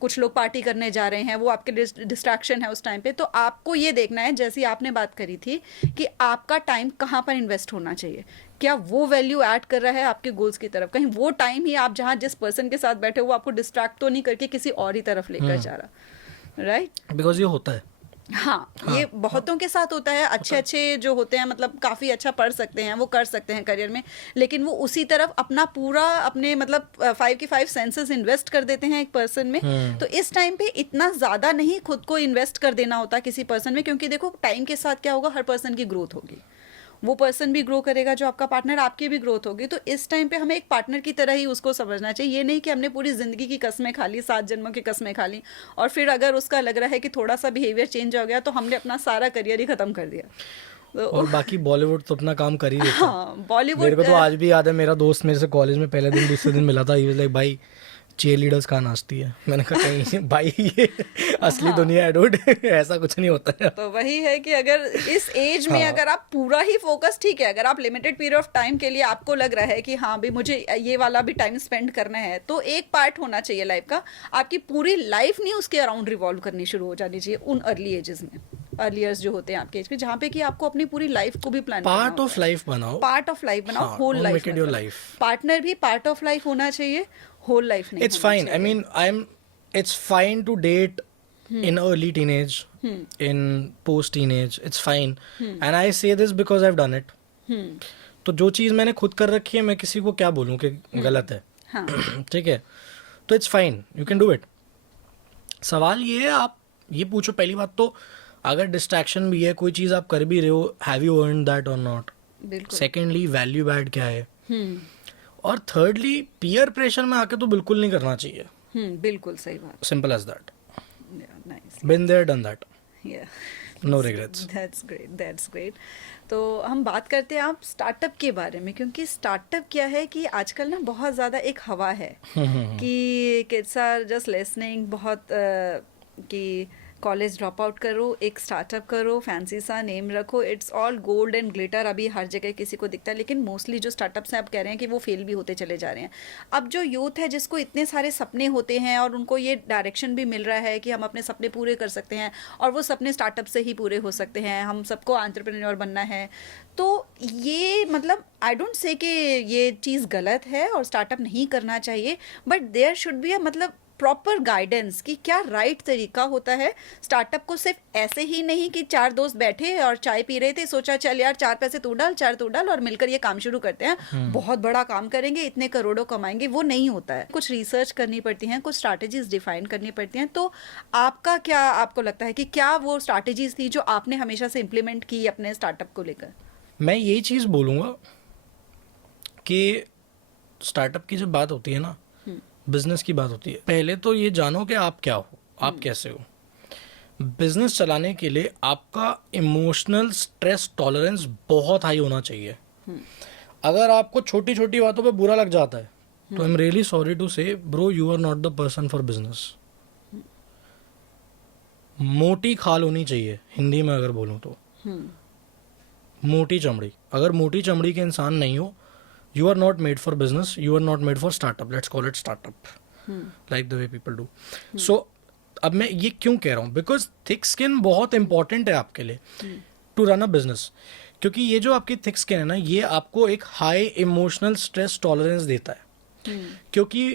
कुछ लोग पार्टी करने जा रहे हैं वो आपके डिस्ट्रैक्शन है उस टाइम पे, तो आपको ये देखना है जैसी आपने बात करी थी कि आपका टाइम कहाँ पर इन्वेस्ट होना चाहिए, क्या वो वैल्यू ऐड कर रहा है आपके गोल्स की तरफ, कहीं वो टाइम ही आप जहाँ जिस पर्सन के साथ बैठे वो आपको डिस्ट्रैक्ट तो नहीं करके किसी और ही तरफ लेकर जा रहा, राइट? बिकॉज ये होता है। हाँ, ये बहुतों के साथ होता है, अच्छे जो होते हैं मतलब काफ़ी अच्छा पढ़ सकते हैं, वो कर सकते हैं करियर में, लेकिन वो उसी तरफ अपना पूरा अपने मतलब 5 की 5 सेंसेस इन्वेस्ट कर देते हैं एक पर्सन में। तो इस टाइम पे इतना ज़्यादा नहीं खुद को इन्वेस्ट कर देना होता किसी पर्सन में, क्योंकि देखो टाइम के साथ क्या होगा, हर पर्सन की ग्रोथ होगी, वो पर्सन भी ग्रो करेगा जो आपका पार्टनर, आपकी भी ग्रोथ होगी। तो इस टाइम पे हमें एक पार्टनर की तरह ही उसको समझना चाहिए, ये नहीं कि हमने पूरी ज़िंदगी की कस्में खा ली, 7 जन्मों की कस्में खा ली, और फिर अगर उसका लग रहा है कि थोड़ा सा बिहेवियर चेंज हो गया तो हमने अपना सारा करियर ही ख़त्म कर दिया। तो और बाकी बॉलीवुड तो अपना काम कर ही देता है। हाँ, बॉलीवुड मेरे को तो आज भी याद है, मेरा दोस्त मेरे से कॉलेज में पहले दिन दूसरे दिन मिला था, ही वाज लाइक भाई चीयर लीडर्स कहाँ नाचती है, मैंने कहा कहीं भाई ये असली दुनिया है डूड, ऐसा कुछ नहीं होता है। तो वही है कि अगर इस एज में अगर आप पूरा ही फोकस, ठीक है, अगर आप लिमिटेड पीरियड ऑफ टाइम के लिए आपको लग रहा है कि हाँ भी मुझे ये वाला भी टाइम स्पेंड करना है, तो एक पार्ट होना चाहिए लाइफ का, आपकी पूरी लाइफ नहीं उसके अराउंड रिवॉल्व करनी शुरू हो जानी चाहिए उन अर्ली एजेस में, अर्ली ईयर्स जो होते हैं आपके एज में, जहाँ पे कि आपको अपनी पूरी लाइफ को भी प्लान पार्ट ऑफ लाइफ बनाओ, पार्ट ऑफ लाइफ बनाओ, whole make it your life, life. Partner भी पार्ट ऑफ लाइफ होना चाहिए, होल लाइफ नहीं It's होना fine. I चाहिए। mean, it's fine to date in early teenage, in post teenage. It's fine. And I say this because I've done it. तो जो चीज़ मैंने खुद कर रखी है, मैं किसी को क्या बोलूँ कि गलत है, हाँ, ठीक है, तो it's fine, you can do it. सवाल ये है, आप ये पूछो पहली बात तो, अगर डिस्ट्रैक्शन भी है, कोई चीज़ आप कर भी रहे हो, हैव यू अर्न दैट और नॉट। बिल्कुल। सेकेंडली वैल्यू ऐड क्या है, और थर्डली पीयर प्रेशर में आके तो बिल्कुल नहीं करना चाहिए। बिल्कुल सही बात। Simple as that, nice, been there done that, या no regrets. That's great, that's great. तो हम बात करते हैं आप स्टार्टअप के बारे में, क्योंकि स्टार्टअप क्या है कि आजकल ना बहुत ज़्यादा एक हवा है कि किड्स आर जस्ट लिसनिंग, बहुत कि कॉलेज ड्रॉप आउट करो, एक स्टार्टअप करो, फैंसी सा नेम रखो, it's all gold and glitter, अभी हर जगह किसी को दिखता है, लेकिन मोस्टली जो स्टार्टअप्स हैं आप कह रहे हैं कि वो फेल भी होते चले जा रहे हैं। अब जो यूथ है जिसको इतने सारे सपने होते हैं और उनको ये डायरेक्शन भी मिल रहा है कि हम अपने सपने पूरे कर सकते हैं और वो सपने स्टार्टअप से ही पूरे हो सकते हैं, हम सबको एंटरप्रेन्योर बनना है, तो ये मतलब आई डोंट से कि ये चीज़ गलत है और स्टार्टअप नहीं करना चाहिए, but there should be a मतलब प्रॉपर गाइडेंस कि क्या राइट तरीका होता है स्टार्टअप को। सिर्फ ऐसे ही नहीं कि 4 दोस्त बैठे और चाय पी रहे थे, सोचा चल यार 4 पैसे तू डाल 4 तू डाल और मिलकर ये काम शुरू करते हैं, बहुत बड़ा काम करेंगे, इतने करोड़ों कमाएंगे, वो नहीं होता है। कुछ रिसर्च करनी पड़ती हैं, कुछ स्ट्रैटेजीज डिफाइन करनी पड़ती हैं। तो आपका क्या, आपको लगता है कि क्या वो स्ट्रैटेजीज थी जो आपने हमेशा से इम्प्लीमेंट की अपने स्टार्टअप को लेकर? मैं यही चीज़ बोलूँगा कि स्टार्टअप की जब बात होती है ना, बिजनेस की बात होती है, पहले तो ये जानो कि आप क्या हो, आप कैसे हो। बिजनेस चलाने के लिए आपका इमोशनल स्ट्रेस टॉलरेंस बहुत हाई होना चाहिए। अगर आपको छोटी छोटी बातों पे बुरा लग जाता है तो I am really sorry to say bro, you are not the person for business. मोटी खाल होनी चाहिए, हिंदी में अगर बोलूँ तो मोटी चमड़ी। अगर मोटी चमड़ी के इंसान नहीं हो, you are not made for business, you are not made for startup, let's call it startup, like the way people do. So अब मैं ये क्यों कह रहा हूँ, बिकॉज थिक स्किन बहुत इंपॉर्टेंट है आपके लिए टू रन अ बिजनेस, क्योंकि ये जो आपकी थिक स्किन है ना, ये आपको एक हाई इमोशनल स्ट्रेस टॉलरेंस देता है, क्योंकि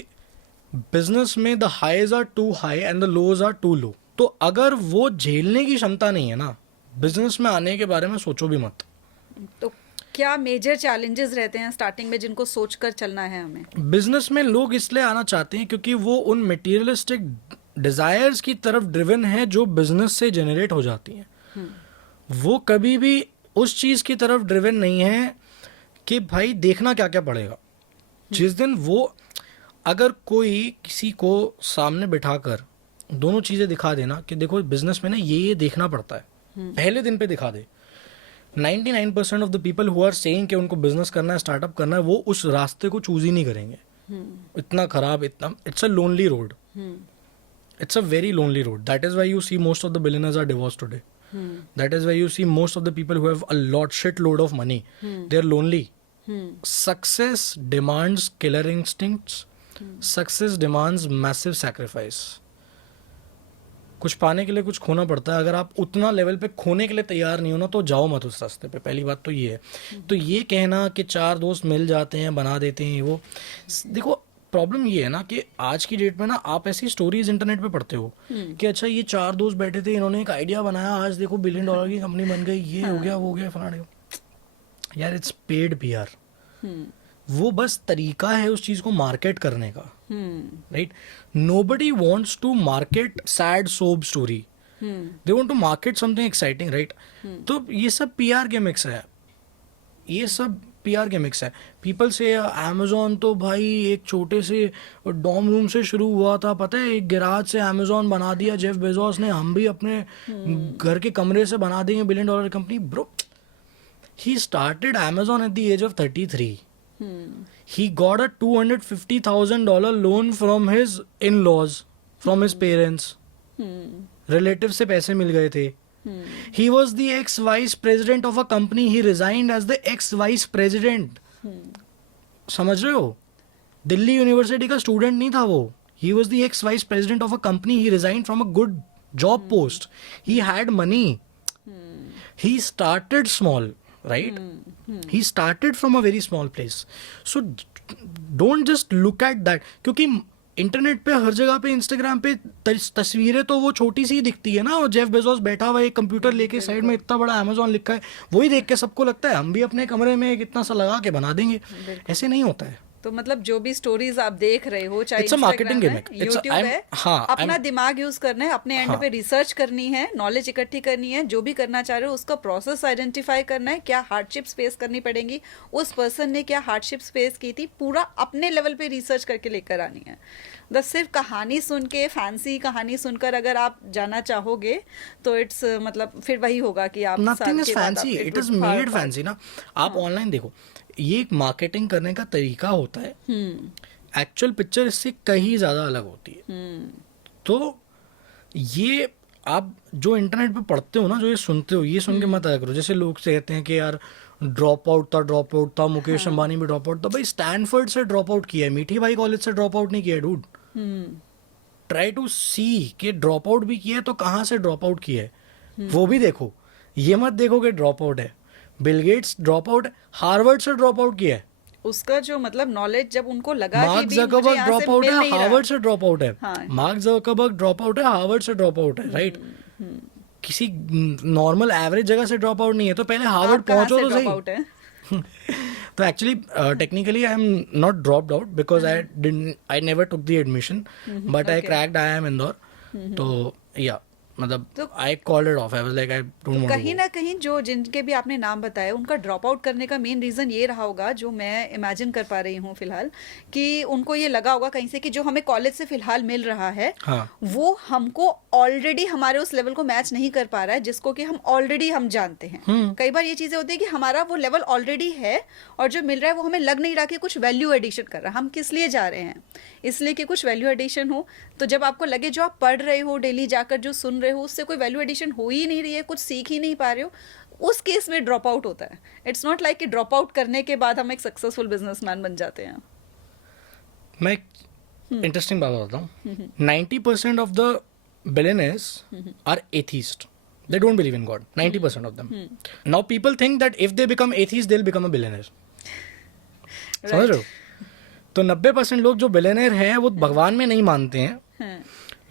बिजनेस में the highs are too high and the lows are too low. तो अगर वो झेलने की क्षमता नहीं है ना, बिजनेस में आने के बारे में सोचो भी मत। तो क्या मेजर चैलेंजेस रहते हैं स्टार्टिंग में जिनको सोचकर चलना है हमें? बिजनेस में लोग इसलिए आना चाहते हैं क्योंकि वो उन मटेरियलिस्टिक डिजायर्स की तरफ ड्रिवन है जो बिजनेस से जनरेट हो जाती हैं। वो कभी भी उस चीज की तरफ ड्रिवन नहीं है कि भाई देखना क्या क्या पड़ेगा। जिस दिन वो, अगर कोई किसी को सामने बिठाकर दोनों चीज़ें दिखा देना कि देखो बिजनेस में ना ये देखना पड़ता है, पहले दिन पे दिखा दे। 99% of the people who are saying कि उनको बिजनेस करना है, स्टार्टअप करना है, वो उस रास्ते को चूज ही नहीं करेंगे। इतना खराब, इतना, it's a lonely road, it's a very lonely road. That is why you see most of the billionaires are divorce today. That is why you see most of the people who have a lot shit load of money, they are lonely. Success demands killer instincts, success demands massive sacrifice. कुछ पाने के लिए कुछ खोना पड़ता है। अगर आप उतना लेवल पे खोने के लिए तैयार नहीं हो ना, तो जाओ मत उस रास्ते पे। पहली बात तो ये है। तो ये कहना कि 4 दोस्त मिल जाते हैं, बना देते हैं, वो देखो प्रॉब्लम ये है ना कि आज की डेट में ना आप ऐसी स्टोरीज इंटरनेट पे पढ़ते हो कि अच्छा ये 4 दोस्त बैठे थे, इन्होंने एक आइडिया बनाया, आज देखो $1 बिलियन की कंपनी बन गई, ये हो गया, वो हो गया, फलाने। यार इट्स पेड पीआर। वो बस तरीका है उस चीज को मार्केट करने का, right? Nobody wants to market sad sob story, they want to market something exciting, right? तो ये सब पीआर के मिक्स है, ये सब पीआर के मिक्स है। पीपल से अमेजोन तो भाई एक छोटे से डॉम रूम से शुरू हुआ था, पता है, एक गैराज से अमेजोन बना दिया जेफ बेजोस ने, हम भी अपने घर के कमरे से बना देंगे $1 billion company. Bro, he started Amazon at the age of 33. He got a $250,000 loan from his in-laws, from his parents. Relatives से पैसे मिल गए थे. He was the ex-vice president of a company. He resigned as the ex-vice president. समझ रहे हो? Delhi university का student नहीं था वो. He was the ex-vice president of a company. He resigned from a good job post. He had money. He started small. Right? He started from a very small place. So don't just look at that. क्योंकि internet पे हर जगह पे, Instagram पे तस्वीरें तो वो छोटी सी दिखती है ना, और जेफ बेजोस बैठा हुआ एक कंप्यूटर लेके, साइड में इतना बड़ा अमेजोन लिखा है, वही देख के सबको लगता है हम भी अपने कमरे में एक इतना सा लगा के बना देंगे। ऐसे नहीं होता है। तो मतलब जो भी स्टोरीज आप देख रहे हो, चाहे It's a marketing gimmick. YouTube है, हाँ, अपना दिमाग यूज करना है, अपने एंड पे रिसर्च करनी है, नॉलेज इकट्ठी करनी है, जो भी करना चाह रहे हो उसका प्रोसेस आइडेंटिफाई करना है, क्या हार्डशिप्स फेस करनी पड़ेंगी, उस पर्सन ने क्या हार्डशिप्स फेस की थी, पूरा अपने लेवल पे रिसर्च करके लेकर आनी है। बस सिर्फ कहानी सुन के, फैंसी कहानी सुनकर अगर आप जाना चाहोगे तो इट्स मतलब फिर वही होगा कि आप nothing is fancy, it is made fancy ना। आप ऑनलाइन देखो, ये एक मार्केटिंग करने का तरीका होता है, एक्चुअल पिक्चर इससे कहीं ज्यादा अलग होती है। तो ये आप जो इंटरनेट पे पढ़ते हो ना, जो ये सुनते हो, ये सुन के मत आया करो। जैसे लोग से कहते हैं कि यार ड्रॉप आउट था, मुकेश अंबानी भी ड्रॉप आउट था। भाई स्टैनफोर्ड से ड्रॉप आउट किया है, मीठी भाई कॉलेज से ड्रॉप आउट नहीं किया है डूड। ट्राई टू सी कि ड्रॉप आउट भी किया है तो कहाँ से ड्रॉप आउट किया है, वो भी देखो। ये मत देखो कि ड्रॉप आउट है। Bill Gates drop out Harvard से ड्रॉप आउट किया है। उसका जो मतलब नॉलेज जब उनको लगा मार्क कि भी मुझे जकरबर्ग यहाँ ड्रॉप से आउट मिल है, नहीं रहा। हार्वर्ड से ड्रॉप आउट है। हाँ। मार्क जकरबर्ग ड्रॉप आउट है, हार्वर्ड से ड्रॉप आउट है, राइट? किसी नॉर्मल एवरेज जगह से ड्रॉप आउट नहीं है। तो पहले हार्वर्ड आप कहाँ पहुंचो से तो drop सही। out है? तो actually technically I am not dropped out because I never took the admission, but I cracked IIM Indore. तो या मतलब I called it off, I was like I don't want to. कहीं ना कहीं जो जिनके भी आपने नाम बताए, उनका ड्रॉप आउट करने का मेन रीजन ये रहा होगा, जो मैं इमेजिन कर पा रही हूँ फिलहाल, कि उनको ये लगा होगा कहीं से कि जो हमें कॉलेज से फिलहाल मिल रहा है, हाँ। वो हमको ऑलरेडी हमारे उस लेवल को मैच नहीं कर पा रहा है, जिसको कि हम ऑलरेडी हम जानते हैं। कई बार ये चीजें होती है कि हमारा वो लेवल ऑलरेडी है और जो मिल रहा है वो हमें लग नहीं रहा कि कुछ वैल्यू एडिशन कर रहा है। हम किस लिए जा रहे हैं? इसलिए कि कुछ वैल्यू एडिशन हो। तो जब आपको लगे जो आप पढ़ रहे हो, डेली जाकर जो सुन रहे हो, उससे कोई वैल्यू एडिशन हो ही नहीं रही है, कुछ सीख ही नहीं पा रहे हो, उस केस में ड्रॉप आउट होता है। इट्स नॉट लाइक कि ड्रॉप आउट करने के बाद हम एक सक्सेसफुल बिजनेसमैन बन जाते हैं। मैं इंटरेस्टिंग बात बताता हूँ। 90% of the billionaires are atheist, they don't believe in God, 90% of them. Now people think that if they become atheist they'll become a billionaire. समझ रहे हो? तो 90% लोग जो बिलियनर हैं वो भगवान में नहीं मानते हैं।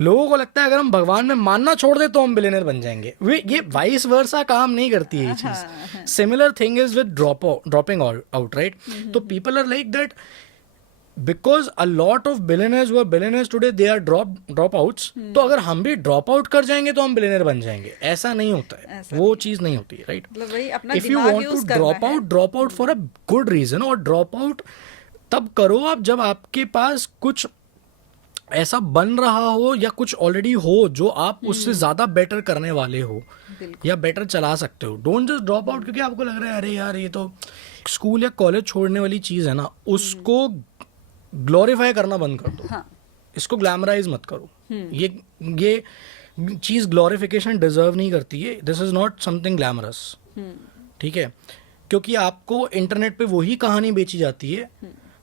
लोगों को लगता है अगर हम भगवान में मानना छोड़ दे तो हम बिलियनर बन जाएंगे। ये वाइस वर्सा काम नहीं करती है ये चीज। Similar thing is with dropping out, right? तो people are like that because a lot of billionaires who are billionaires today they are dropouts. तो अगर हम भी ड्रॉप आउट कर जाएंगे तो हम बिलियनर बन जाएंगे, ऐसा नहीं होता है। वो चीज नहीं होती है, right? If you want to drop out for a good reason, और ड्रॉप आउट तब करो आप जब आपके पास कुछ ऐसा बन रहा हो या कुछ ऑलरेडी हो जो आप उससे ज़्यादा बेटर करने वाले हो बिल्कुल या बेटर चला सकते हो, डोंट जस्ट ड्रॉप आउट क्योंकि आपको लग रहा है अरे यार ये तो स्कूल या कॉलेज छोड़ने वाली चीज़ है ना, उसको ग्लोरीफाई करना बंद कर दो, हाँ इसको ग्लैमराइज मत करो। ये चीज़ ग्लोरिफिकेशन डिजर्व नहीं करती है, this is not something glamorous, ठीक है? क्योंकि आपको इंटरनेट पे वही कहानी बेची जाती है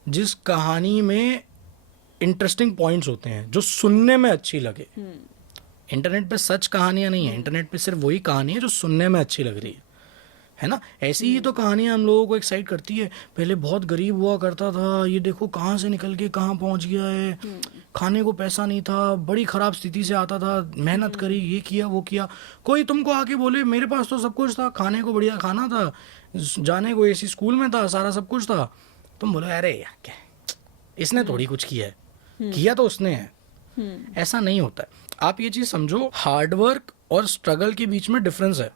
जिस कहानी में इंटरेस्टिंग पॉइंट्स होते हैं जो सुनने में अच्छी लगे। इंटरनेट पे सच कहानियां नहीं है, इंटरनेट पे सिर्फ वही कहानी है जो सुनने में अच्छी लग रही है ना? ऐसी ही तो कहानियां हम लोगों को एक्साइट करती है, पहले बहुत गरीब हुआ करता था, ये देखो कहाँ से निकल के कहाँ पहुंच गया है, खाने को पैसा नहीं था, बड़ी खराब स्थिति से आता था, मेहनत करी, ये किया वो किया। कोई तुमको आके बोले मेरे पास तो सब कुछ था, खाने को बढ़िया खाना था, जाने को एसी स्कूल में था, सारा सब कुछ था, तुम बोलो अरे यार क्या इसने थोड़ी कुछ किया है, किया तो उसने है। ऐसा नहीं होता है। आप ये चीज समझो, हार्डवर्क और स्ट्रगल के बीच में डिफरेंस है।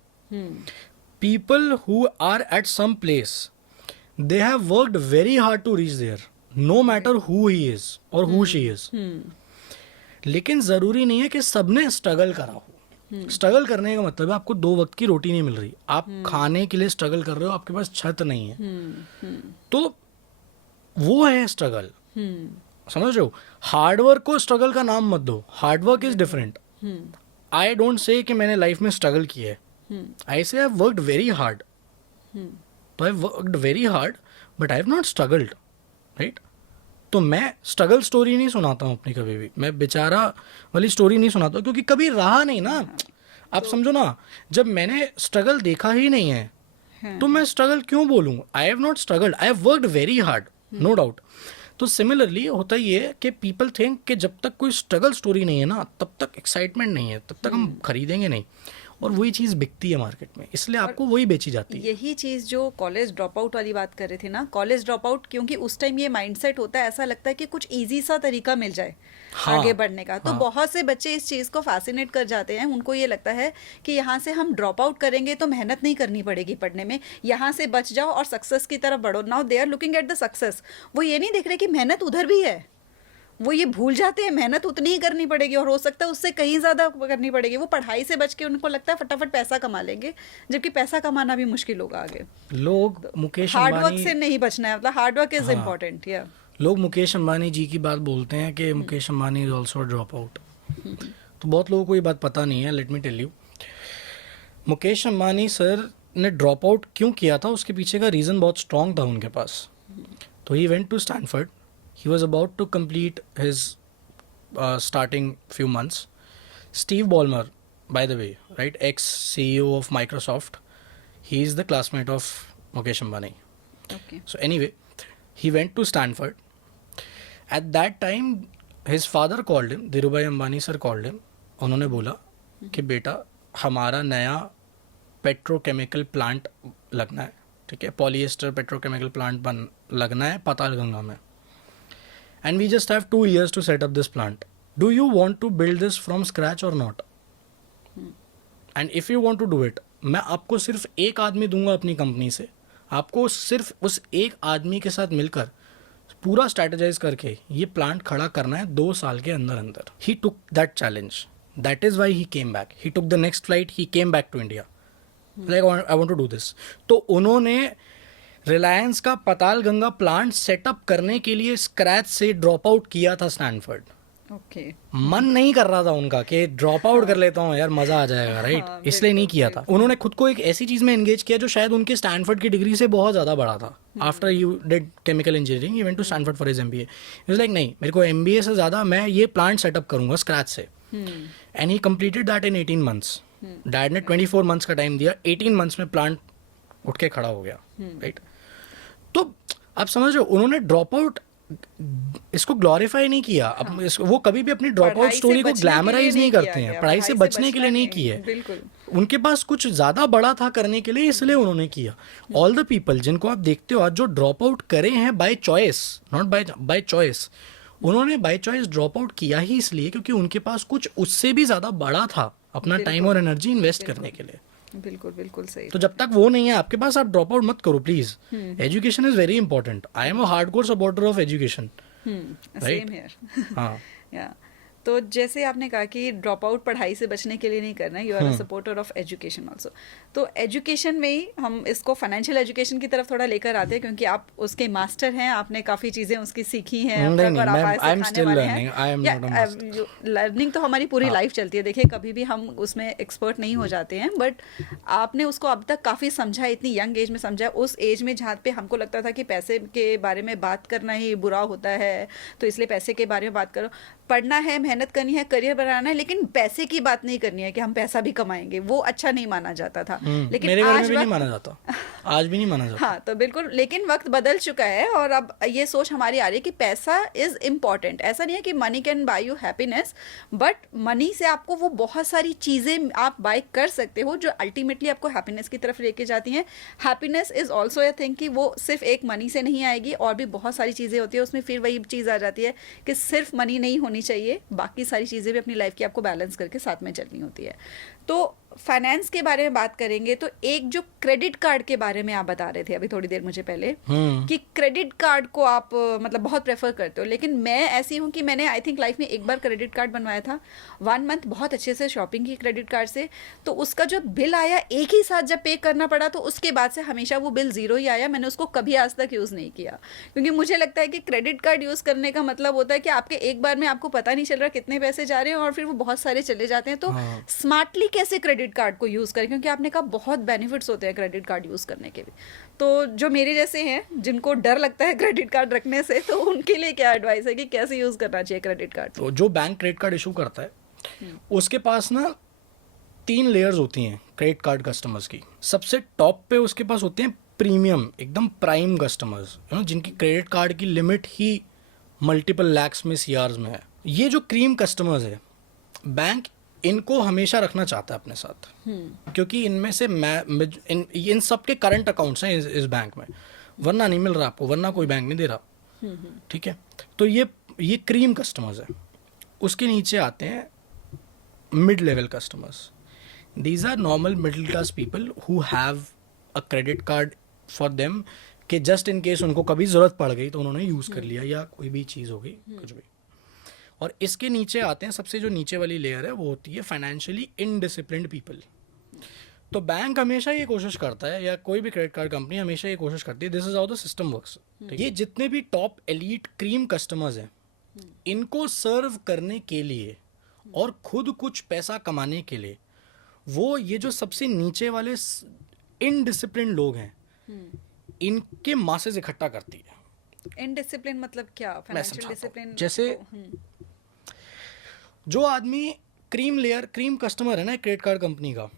People who are at some place, they have worked very hard to reach there, no matter who he is और हु शी इज। लेकिन जरूरी नहीं है कि सबने स्ट्रगल करा हो। स्ट्रगल करने का मतलब है आपको 2 वक्त की रोटी नहीं मिल रही, आप खाने के लिए स्ट्रगल कर रहे हो, आपके पास छत नहीं है, तो वो है स्ट्रगल। समझ रहे हो? हार्डवर्क को स्ट्रगल का नाम मत दो, hard work is different. I don't say कि मैंने लाइफ में स्ट्रगल किया है, आई से आई वर्कड वेरी हार्ड, तो I worked very hard but I have not struggled, right? तो मैं स्ट्रगल स्टोरी नहीं सुनाता हूँ अपनी कभी भी, मैं बेचारा वाली स्टोरी नहीं सुनाता हूँ क्योंकि कभी रहा नहीं ना। आप समझो ना, जब मैंने स्ट्रगल देखा ही नहीं है तो मैं स्ट्रगल क्यों बोलूँ? I have not struggled, I have worked very hard, no doubt. तो सिमिलरली होता ये है कि पीपल थिंक कि जब तक कोई स्ट्रगल स्टोरी नहीं है ना, तब तक एक्साइटमेंट नहीं है, तब तक हम खरीदेंगे नहीं, और वही चीज़ बिकती है मार्केट में, इसलिए आपको वही बेची जाती है। यही चीज जो कॉलेज ड्रॉप आउट वाली बात कर रहे थे ना, कॉलेज ड्रॉप आउट, क्योंकि उस टाइम ये माइंडसेट होता है, ऐसा लगता है कि कुछ इजी सा तरीका मिल जाए हाँ, आगे बढ़ने का, तो हाँ। बहुत से बच्चे इस चीज को फैसिनेट कर जाते हैं। उनको ये लगता है कि यहाँ से हम ड्रॉप आउट करेंगे तो मेहनत नहीं करनी पड़ेगी पढ़ने में, यहाँ से बच जाओ और सक्सेस की तरफ बढ़ो। Now they are looking at the success, वो ये नहीं देख रहे कि मेहनत उधर भी है, वो ये भूल जाते हैं मेहनत उतनी ही करनी पड़ेगी और हो सकता है उससे कहीं ज्यादा करनी पड़ेगी। वो पढ़ाई से बच के उनको लगता है फटाफट पैसा कमा लेंगे, जबकि पैसा कमाना भी मुश्किल होगा आगे। लोग मुकेश हार्डवर्क अंबानी, से नहीं बचना है, मतलब हार्डवर्क इज हाँ। इम्पोर्टेंट। या लोग मुकेश अंबानी जी की बात बोलते हैं कि Mukesh Ambani is also drop out, तो बहुत लोगों को ये बात पता नहीं है। Let me tell you, Mukesh Ambani sir ने ड्रॉप आउट क्यों किया था, उसके पीछे का रीज़न बहुत स्ट्रॉन्ग था उनके पास। तो he went to Stanford, he was about to complete his starting few months. Steve Ballmer, by the way, right, ex-CEO of Microsoft, he is the classmate of Mukesh Ambani. Okay, So anyway, he went to Stanford. At that time, his father called him, Dhirubhai Ambani sir called him. उन्होंने बोला कि बेटा हमारा नया petrochemical plant लगना है, ठीक है, पॉलिएस्टर पेट्रोकेमिकल प्लांट लगना है पातालगंगा में, and we just have 2 years to set up this plant. Do you want to build this from scratch or not? And if you want to do it, मैं आपको सिर्फ एक आदमी दूंगा अपनी कंपनी से, आपको सिर्फ उस एक आदमी के साथ मिलकर पूरा स्ट्रैटेजाइज करके ये प्लांट खड़ा करना है 2 साल के अंदर अंदर। He took that challenge. That is why he came back. He took the next flight. He came back to India. Like I want to do this. तो उन्होंने रिलायंस का पातालगंगा प्लांट सेटअप करने के लिए स्क्रैच से ड्रॉप आउट किया था Stanford. Okay, मन नहीं कर रहा था उनका कि ड्रॉप आउट कर लेता हूँ यार, मजा आ जाएगा, राइट? इसलिए नहीं किया था। उन्होंने खुद को एक ऐसी चीज में एंगेज किया जो शायद उनके स्टैनफोर्ड की डिग्री से बहुत ज्यादा बड़ा था। After you did chemical engineering, you went to Stanford for his MBA. He was like नहीं, मेरे को MBA से ज्यादा मैं ये प्लांट सेटअप करूंगा स्क्रैच से, and he completed that in 18 months. Dad ने 24 मंथ्स का टाइम दिया, 18 मंथ्स में प्लांट उठ के खड़ा हो गया, राइट? तो आप समझ रहे हो, उन्होंने ड्रॉप आउट इसको ग्लोरीफाई नहीं किया। अब वो कभी भी अपनी ड्रॉप आउट स्टोरी को ग्लैमराइज नहीं करते हैं, पढ़ाई से बचने के लिए नहीं की है, बिल्कुल। उनके पास कुछ ज्यादा बड़ा था करने के लिए, इसलिए उन्होंने किया। ऑल द पीपल जिनको आप देखते हो आज जो ड्रॉप आउट करे हैं by choice, not by choice, उन्होंने बाय चॉइस ड्रॉप आउट किया ही इसलिए क्योंकि उनके पास कुछ उससे भी ज्यादा बड़ा था अपना टाइम और एनर्जी इन्वेस्ट करने के लिए। बिल्कुल बिल्कुल सही। तो जब तक वो नहीं है आपके पास, आप ड्रॉप आउट मत करो please. Education is very important. I am a hardcore supporter of education, same here. हाँ, या तो जैसे आपने कहा कि ड्रॉप आउट पढ़ाई से बचने के लिए नहीं करना है, you are a supporter of education also. तो एजुकेशन में ही हम इसको फाइनेंशियल एजुकेशन की तरफ थोड़ा लेकर आते हैं, क्योंकि आप उसके मास्टर हैं, आपने काफ़ी चीज़ें उसकी सीखी हैं अब नहीं तक, नहीं, और आप मैं आज आई एम सिखाने स्टिल वाले learning, I am not a master. हैं। लर्निंग तो हमारी पूरी लाइफ चलती है, देखिए कभी भी हम उसमें एक्सपर्ट नहीं हो जाते हैं, बट आपने उसको अब तक काफ़ी समझा, इतनी यंग एज में समझा, उस एज में जहाँ पे हमको लगता था कि पैसे के बारे में बात करना ही बुरा होता है, तो इसलिए पैसे के बारे में बात करो। पढ़ना है, मेहनत करनी है, करियर बनाना है, लेकिन पैसे की बात नहीं करनी है कि हम पैसा भी कमाएंगे, वो अच्छा नहीं माना जाता था। लेकिन मेरे घर में आज भी नहीं वक्त माना जाता, आज भी नहीं माना जाता। हाँ, तो बिल्कुल, लेकिन वक्त बदल चुका है और अब ये सोच हमारी आ रही है कि पैसा इज इम्पॉर्टेंट। ऐसा नहीं है कि money can buy you happiness, but money से आपको वो बहुत सारी चीज़ें आप बाय कर सकते हो जो अल्टीमेटली आपको हैप्पीनेस की तरफ लेके जाती हैं। Happiness is also a thing कि वो सिर्फ एक मनी से नहीं आएगी, और भी बहुत सारी चीज़ें होती है उसमें। फिर वही चीज़ आ जाती है कि सिर्फ मनी नहीं होनी चाहिए, बाकी सारी चीज़ें भी अपनी लाइफ की आपको बैलेंस करके साथ में चलनी होती है। तो फाइनेंस के बारे में बात करेंगे तो एक जो क्रेडिट कार्ड के बारे में आप बता रहे थे अभी थोड़ी देर मुझे पहले, कि क्रेडिट कार्ड को आप मतलब बहुत प्रेफर करते हो, लेकिन मैं ऐसी हूँ कि मैंने आई थिंक लाइफ में एक बार क्रेडिट कार्ड बनवाया था, 1 मंथ बहुत अच्छे से शॉपिंग की क्रेडिट कार्ड से, तो उसका जो बिल आया एक ही साथ जब पे करना पड़ा, तो उसके बाद से हमेशा वो बिल ज़ीरो ही आया। मैंने उसको कभी आज तक यूज़ नहीं किया, क्योंकि मुझे लगता है कि क्रेडिट कार्ड यूज़ करने का मतलब होता है कि आपके एक बार में आपको पता नहीं चल रहा कितने पैसे जा रहे हैं, और फिर वो बहुत सारे चले जाते हैं। तो स्मार्टली कैसे क्रेडिट कार्ड को यूज़ करें, क्योंकि आपने कहा बहुत बेनिफिट्स होते हैं क्रेडिट कार्ड यूज़ करने के भी। तो जो मेरे जैसे हैं जिनको डर लगता है क्रेडिट कार्ड रखने से, तो उनके लिए क्या एडवाइस है कि कैसे यूज़ करना चाहिए क्रेडिट कार्ड? तो जो बैंक क्रेडिट कार्ड इशू करता है उसके पास ना 3 लेयर्स होती हैं क्रेडिट कार्ड कस्टमर्स की। सबसे टॉप पे उसके पास होते हैं प्रीमियम, एकदम प्राइम कस्टमर्स, यू नो, जिनकी क्रेडिट कार्ड की लिमिट ही मल्टीपल लैक्स में, सीआर्स में है। ये जो क्रीम कस्टमर्स है, बैंक इनको हमेशा रखना चाहता है अपने साथ, क्योंकि इनमें से इन सब के करंट अकाउंट्स हैं इस बैंक में, वरना नहीं मिल रहा आपको, वरना कोई बैंक नहीं दे रहा। ठीक है, तो ये क्रीम कस्टमर्स है। उसके नीचे आते हैं mid level customers. These are normal middle class people who have a credit card for them, कि जस्ट इन केस उनको कभी ज़रूरत पड़ गई तो उन्होंने यूज़ कर लिया, या कोई भी चीज़ हो गई, कुछ भी। और इसके नीचे आते हैं, सबसे जो नीचे वाली लेयर है वो होती है फाइनेंशियली इनडिसिप्लिन्ड पीपल। तो बैंक हमेशा ये कोशिश करता है, या कोई भी क्रेडिट कार्ड कंपनी हमेशा ये कोशिश करती है, this is how the system works. ये जितने भी टॉप एलीट क्रीम कस्टमर्स हैं, इनको सर्व करने के लिए और खुद कुछ पैसा कमाने के लिए, वो ये जो सबसे नीचे वाले इनडिसिप्लिन लोग हैं, इनके मासेस इकट्ठा करती है। इनडिसिप्लिन मतलब क्या? मैं फाइनेंशियल समझाता हूँ। डिसिप्लिन जैसे जो आदमी क्रीम कस्टमर है ना क्रेडिट कार्ड कंपनी का,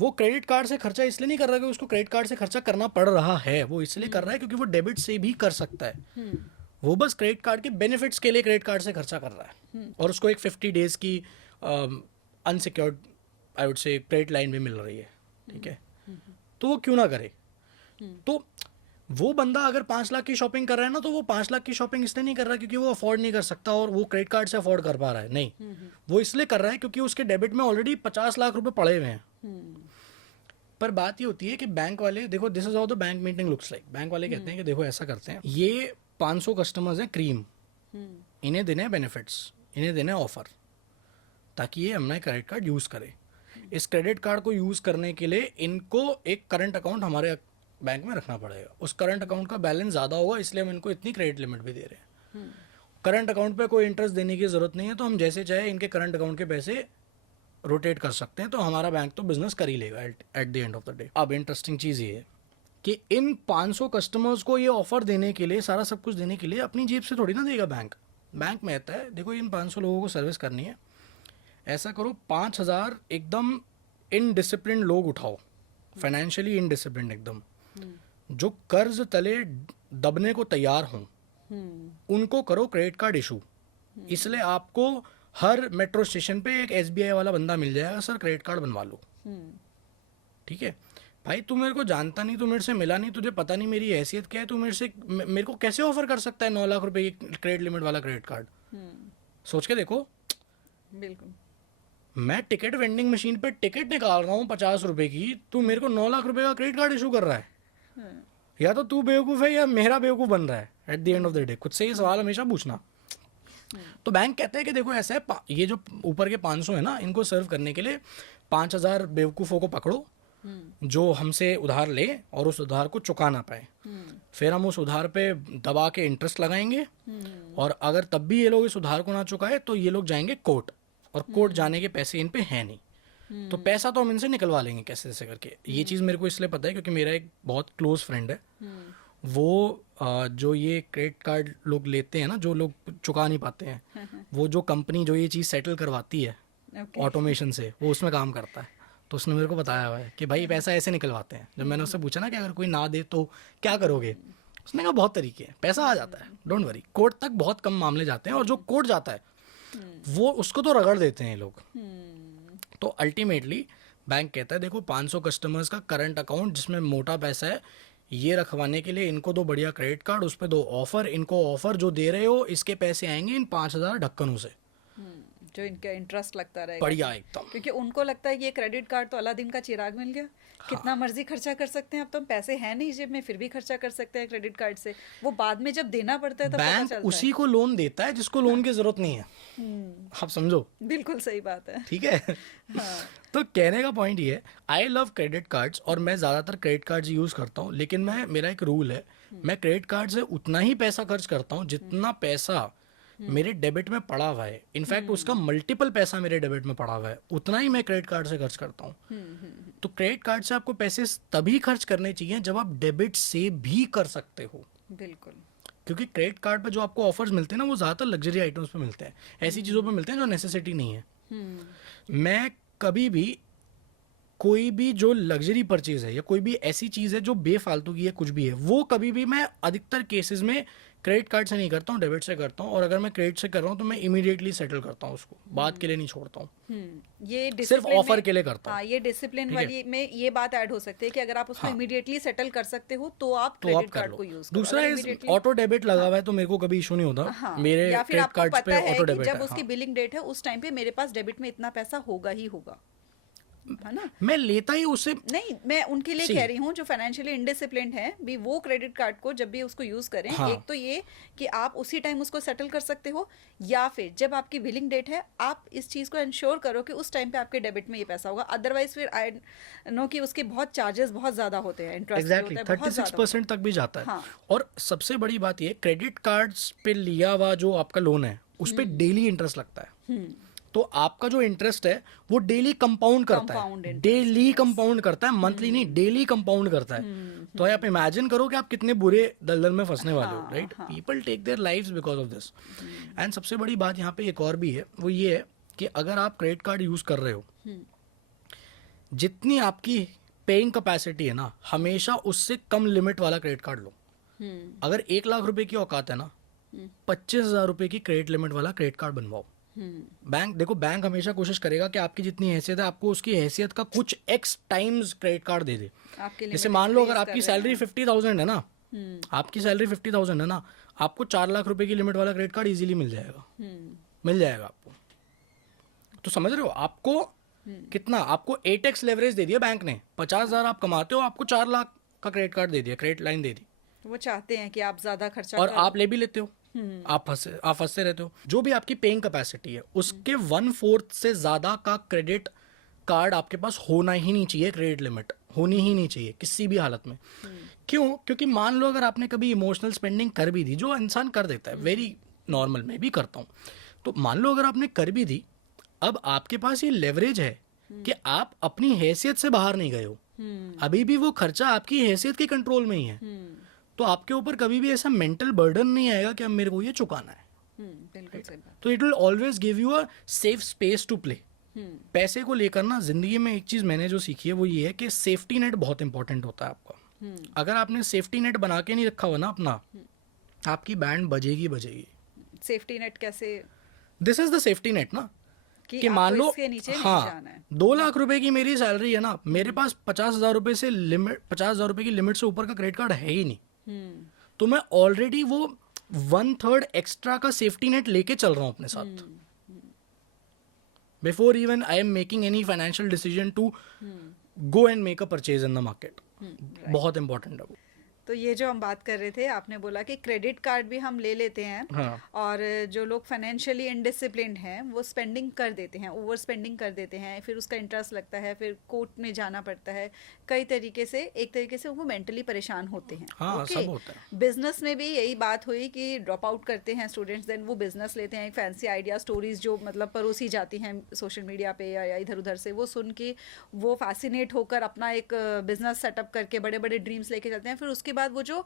वो क्रेडिट कार्ड से खर्चा इसलिए नहीं कर रहा कि उसको क्रेडिट कार्ड से खर्चा करना पड़ रहा है, वो इसलिए कर रहा है क्योंकि वो डेबिट से भी कर सकता है। वो बस क्रेडिट कार्ड के बेनिफिट्स के लिए क्रेडिट कार्ड से खर्चा कर रहा है, और उसको एक 50 डेज की अनसिक्योर्ड आई वुड से क्रेडिट लाइन भी मिल रही है। ठीक है, तो वो क्यों ना करे? तो वो बंदा अगर 5 लाख की शॉपिंग कर रहा है ना, तो वो 5 लाख की शॉपिंग इसलिए नहीं कर रहा क्योंकि वो अफोर्ड नहीं कर सकता और वो क्रेडिट कार्ड से अफोर्ड कर पा रहा है, नहीं, वो इसलिए कर रहा है क्योंकि उसके डेबिट में ऑलरेडी 50 लाख रुपए पड़े हुए हैं। पर बात ये होती है कि बैंक वाले, देखो, this is how the bank meeting looks like. Bank वाले कहते हैं कि देखो ऐसा करते हैं, ये 500 कस्टमर्स हैं क्रीम, इन्हें देने हैं बेनिफिट्स, इन्हें देने हैं ऑफर, ताकि ये अपना क्रेडिट कार्ड यूज़ करे। इस क्रेडिट कार्ड को यूज़ करने के लिए इनको एक करंट अकाउंट हमारे बैंक में रखना पड़ेगा। उस करंट अकाउंट का बैलेंस ज़्यादा होगा, इसलिए हम इनको इतनी क्रेडिट लिमिट भी दे रहे हैं। करंट अकाउंट पे कोई इंटरेस्ट देने की ज़रूरत नहीं है, तो हम जैसे चाहे इनके करंट अकाउंट के पैसे रोटेट कर सकते हैं, तो हमारा बैंक तो बिजनेस कर ही लेगा at the end of the day. अब इंटरेस्टिंग चीज़ ये है कि इन 500 कस्टमर्स को ये ऑफर देने के लिए, सारा सब कुछ देने के लिए अपनी जेब से थोड़ी ना देगा बैंक। बैंक में आता है, देखो इन 500 लोगों को सर्विस करनी है, ऐसा करो 5000 एकदम इनडिसिप्लिन लोग उठाओ, फाइनेंशियली इनडिसिप्लिन एकदम, जो कर्ज तले दबने को तैयार हों, उनको करो क्रेडिट कार्ड इशू। इसलिए आपको हर मेट्रो स्टेशन पे एक SBI वाला बंदा मिल जाएगा, सर क्रेडिट कार्ड बनवा लो। ठीक है भाई, तू मेरे को जानता नहीं, तू मेरे से मिला नहीं, तुझे पता नहीं मेरी हैसियत क्या है, तू मेरे को कैसे ऑफर कर सकता है 9 लाख रुपए की क्रेडिट लिमिट वाला क्रेडिट कार्ड? सोच के देखो। बिल्कुल। मैं टिकट वेंडिंग मशीन पे टिकट निकाल रहा हूँ 50 रुपए की, तू मेरे को 9 लाख रुपए का क्रेडिट कार्ड इशू कर रहा है। या तो तू बेवकूफ़ है या मेरा बेवकूफ़ बन रहा है। At the end of the day खुद से ये सवाल हमेशा पूछना। तो बैंक कहते हैं कि देखो ऐसा है, ये जो ऊपर के 500 है ना, इनको सर्व करने के लिए 5,000 बेवकूफ़ों को पकड़ो जो हमसे उधार ले और उस उधार को चुका ना पाए। फिर हम उस उधार पे दबा के इंटरेस्ट लगाएंगे, और अगर तब भी ये लोग इस उधार को ना चुकाए तो ये लोग जाएंगे कोर्ट, और कोर्ट जाने के पैसे इन पे है नहीं, तो पैसा तो हम इनसे निकलवा लेंगे कैसे कैसे करके। ये चीज़ मेरे को इसलिए पता है क्योंकि मेरा एक बहुत क्लोज फ्रेंड है, वो जो ये क्रेडिट कार्ड लोग लेते हैं ना, जो लोग चुका नहीं पाते हैं, वो जो कंपनी जो ये चीज़ सेटल करवाती है ऑटोमेशन से, वो उसमें काम करता है। तो उसने मेरे को बताया हुआ है कि भाई पैसा ऐसे निकलवाते हैं। जब मैंने उससे पूछा ना कि अगर कोई ना दे तो क्या करोगे, उसने कहा बहुत तरीके हैं, पैसा आ जाता है, डोंट वरी। कोर्ट तक बहुत कम मामले जाते हैं, और जो कोर्ट जाता है वो उसको तो रगड़ देते हैं लोग। तो अल्टीमेटली बैंक कहता है देखो 500 कस्टमर्स का करंट अकाउंट जिसमें मोटा पैसा है, ये रखवाने के लिए इनको दो बढ़िया क्रेडिट कार्ड, उस पर दो ऑफर, इनको ऑफर जो दे रहे हो इसके पैसे आएंगे इन 5,000 ढक्कनों से, जो इनका इंटरेस्ट लगता रहेगा, बढ़िया एकदम। क्योंकि उनको लगता है कि ये क्रेडिट कार्ड तो अलादीन का चिराग मिल गया, कितना मर्जी खर्चा कर सकते हैं, अब तो हम पैसे हैं नहीं जेब में फिर भी खर्चा कर सकते हैं क्रेडिट कार्ड से। वो बाद में जब देना पड़ता है तो पता बैंक चलता उसी को लोन देता है जिसको लोन की जरूरत नहीं है, आप समझो। है। बिल्कुल सही बात है। ठीक है। तो कहने का पॉइंट ये है, आई लव क्रेडिट कार्ड्स, और मैं ज़्यादातर क्रेडिट कार्ड्स यूज़ करता हूँ, लेकिन मेरा एक रूल है, मैं क्रेडिट कार्ड से उतना ही पैसा खर्च करता हूँ जितना पैसा मेरे डेबिट में पड़ा हुआ है। इनफैक्ट उसका मल्टीपल पैसा मेरे डेबिट में पड़ा हुआ है, उतना ही मैं क्रेडिट कार्ड से खर्च करता हूँ। तो क्रेडिट कार्ड से आपको पैसे तभी खर्च करने चाहिए जब आप डेबिट से भी कर सकते हो। बिल्कुल। क्योंकि क्रेडिट कार्ड पे जो आपको ऑफर्स मिलते हैं ना, वो ज़्यादातर लग्जरी आइटम्स पे मिलते हैं, ऐसी चीज़ों पे मिलते हैं जो नेसेसिटी नहीं है। मैं कभी भी कोई भी जो लग्जरी परचेज है या कोई भी ऐसी चीज़ है जो बेफालतू की है, कुछ भी है, वो कभी भी मैं अधिकतर केसेस में क्रेडिट कार्ड से नहीं करता हूँ, डेबिट से करता हूँ। और अगर मैं क्रेडिट से कर रहा हूँ तो मैं इमीडिएटली सेटल करता हूँ उसको, बात के लिए नहीं छोड़ता हूँ, ये सिर्फ डिसिप्लिन ऑफर में, के लिए करता हूँ। हाँ, ये डिसिप्लिन ठीक है? वाली में ये बात ऐड हो सकती है कि अगर आप उसको हाँ। इमीडिएटली सेटल कर सकते हो तो आप तो आप क्रेडिट कर कार्ड लो। को यूज करो। दूसरा अगर इज immediately- ऑटो डेबिट लगा हुआ है तो मेरे को कभी इशू नहीं होता, हाँ, मेरे या फिर क्रेडिट आपको कार्ड्स पता पे है ऑटो कि डेबिट जब है। उसकी हाँ। बिलिंग डेट है उस टाइम पे मेरे पास डेबिट में इतना पैसा होगा ही होगा, है ना। मैं लेता ही उससे नहीं, मैं उनके लिए See. कह रही हूँ जो फाइनेंशियली इंडिसिप्लिन्ड है भी, वो क्रेडिट कार्ड को जब भी उसको यूज करें, हाँ। एक तो ये कि आप उसी टाइम उसको सेटल कर सकते हो, या फिर जब आपकी बिलिंग डेट है आप इस चीज को इंश्योर करो कि उस टाइम पे आपके डेबिट में ये पैसा होगा। अदरवाइज फिर आई नो कि उसके बहुत चार्जेस बहुत ज्यादा होते हैं, इंटरेस्ट एग्जैक्टली होता है बहुत ज्यादा 36% तक भी जाता है। हाँ। और सबसे बड़ी बात ये, क्रेडिट कार्ड्स पे लिया हुआ जो आपका लोन है उस पे डेली इंटरेस्ट लगता है। तो आपका जो इंटरेस्ट है वो डेली कंपाउंड करता Compound है, interest, डेली कंपाउंड करता है, मंथली नहीं, डेली कंपाउंड करता है। तो आप इमेजिन करो कि आप कितने बुरे दलदल में फंसने वाले हो, right. People take their lives because of this. And सबसे बड़ी बात यहाँ पे एक और भी है, वो ये है कि अगर आप क्रेडिट कार्ड यूज कर रहे हो, जितनी आपकी पेइंग कैपेसिटी है ना, हमेशा उससे कम लिमिट वाला क्रेडिट कार्ड लो। अगर 1 लाख रुपए की औकात है ना, 25,000 रुपए की क्रेडिट लिमिट वाला क्रेडिट कार्ड बनवाओ। बैंक देखो, बैंक हमेशा कोशिश करेगा कि आपकी जितनी हैसियत है आपको उसकी हैसियत का कुछ एक्स टाइम्स क्रेडिट कार्ड दे दे। आपके जैसे limit मान लो increase अगर कर आपकी रहे सैलरी हैं। 50,000 है ना, आपकी सैलरी 50,000 है ना, आपको 4 लाख रुपए की लिमिट वाला क्रेडिट कार्ड इजीली मिल जाएगा, मिल जाएगा आपको। तो समझ रहे हो, आपको कितना, आपको 8x लेवरेज दे दिया बैंक ने। 50,000 आप कमाते हो, आपको 4 लाख का क्रेडिट कार्ड दे दिया, क्रेडिट लाइन दे दी, वो चाहते हैं कि आप ज्यादा खर्चा और करो। आप ले भी लेते हो, आप फंसते रहते हो। जो भी आपकी पेइंग कैपेसिटी है उसके 1/4 से ज्यादा का क्रेडिट कार्ड आपके पास होना ही नहीं चाहिए, क्रेडिट लिमिट होनी ही नहीं चाहिए किसी भी हालत में। क्यों? क्योंकि मान लो अगर आपने कभी इमोशनल स्पेंडिंग कर भी दी, जो इंसान कर देता है, वेरी नॉर्मल, मैं भी करता हूँ, तो मान लो अगर आपने कर भी दी, अब आपके पास ये लेवरेज है कि आप अपनी हैसियत से बाहर नहीं गए हो, अभी भी वो खर्चा आपकी हैसियत के कंट्रोल में ही है। तो आपके ऊपर कभी भी ऐसा मेंटल बर्डन नहीं आएगा कि अब मेरे को ये चुकाना है। बिल्कुल सही बात। तो it will always give you a safe space to play. पैसे को लेकर ना जिंदगी में एक चीज मैंने जो सीखी है वो ये है कि सेफ्टी नेट बहुत इंपॉर्टेंट होता है आपका। अगर आपने सेफ्टी नेट बना के नहीं रखा हुआ ना अपना, आपकी बैंड बजेगी बजेगी। सेफ्टी नेट कैसे? This is the safety net ना, कि मान आपको लो इसके नीचे नहीं हाँ जाना है। 2 लाख रुपए की मेरी सैलरी है ना, मेरे पास 50,000 रुपए से लिमिट, 50,000 रुपए की लिमिट से ऊपर का क्रेडिट कार्ड है ही नहीं, तो मैं ऑलरेडी वो 1/3 एक्स्ट्रा का सेफ्टी नेट लेके चल रहा हूं अपने साथ, before even I am making any financial decision to go and make a purchase in the market. बहुत इंपॉर्टेंट है वो। तो ये जो हम बात कर रहे थे, आपने बोला कि क्रेडिट कार्ड भी हम ले लेते हैं, हाँ और जो लोग फाइनेंशियली इनडिसिप्लिन्ड हैं वो स्पेंडिंग कर देते हैं, ओवर स्पेंडिंग कर देते हैं, फिर उसका इंटरेस्ट लगता है, फिर कोर्ट में जाना पड़ता है, कई तरीके से, एक तरीके से वो मेंटली परेशान होते हैं। हाँ ओके, सब होता है। बिजनेस में भी यही बात हुई कि ड्रॉप आउट करते हैं स्टूडेंट्स, देन वो बिजनेस लेते हैं, एक फैंसी आइडिया स्टोरीज जो मतलब परोसी जाती हैं सोशल मीडिया पे या इधर उधर से, वो सुन के वो फैसिनेट होकर अपना एक बिजनेस सेटअप करके बड़े बड़े ड्रीम्स लेके चलते हैं। फिर उसके बाद वो जो,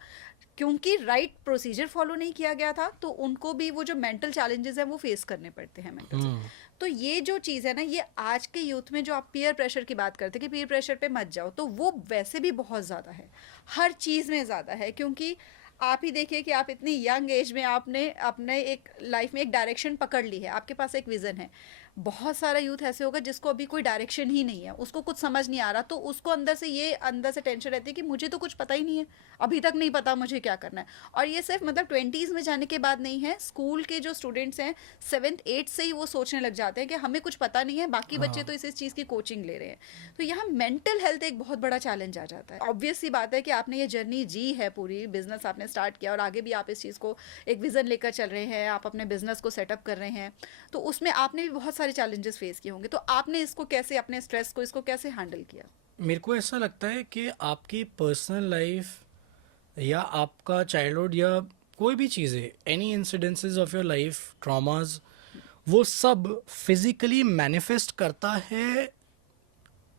क्योंकि राइट प्रोसीजर फॉलो नहीं किया गया था, तो उनको भी वो जो मेंटल चैलेंजेस हैं वो फेस करने पड़ते हैं मेंटल। तो ये जो चीज़ है ना, ये आज के यूथ में जो आप पीयर प्रेशर की बात करते हैं कि पीयर प्रेशर पे मत जाओ, तो वो वैसे भी बहुत ज़्यादा है, हर चीज़ में ज़्यादा है। क्योंकि आप ही देखिए कि आप इतनी यंग एज में आपने अपने एक लाइफ में एक डायरेक्शन पकड़ ली है, आपके पास एक विज़न है। बहुत सारा यूथ ऐसे होगा जिसको अभी कोई डायरेक्शन ही नहीं है, उसको कुछ समझ नहीं आ रहा, तो उसको अंदर से टेंशन रहती है कि मुझे तो कुछ पता ही नहीं है, अभी तक नहीं पता मुझे क्या करना है। और ये सिर्फ मतलब 20s में जाने के बाद नहीं है, स्कूल के जो स्टूडेंट्स हैं 7th 8th से ही वो सोचने लग जाते हैं कि हमें कुछ पता नहीं है, बाकी बच्चे तो इस चीज़ की कोचिंग ले रहे हैं। तो यहाँ मेंटल हेल्थ एक बहुत बड़ा चैलेंज आ जाता है। ऑब्वियस सी बात है कि आपने ये जर्नी जी है, पूरी बिजनेस आपने स्टार्ट किया और आगे भी आप इस चीज़ को एक विजन लेकर चल रहे हैं, आप अपने बिजनेस को सेटअप कर रहे हैं, तो उसमें आपने भी बहुत सारे चैलेंजेस फेस किए होंगे। तो आपने इसको कैसे, अपने स्ट्रेस को, इसको कैसे हैंडल किया? मेरे को ऐसा लगता है कि आपकी पर्सनल लाइफ या आपका चाइल्डहुड या कोई भी चीज़ें, any incidences of your life, traumas, वो सब फिजिकली मैनिफेस्ट करता है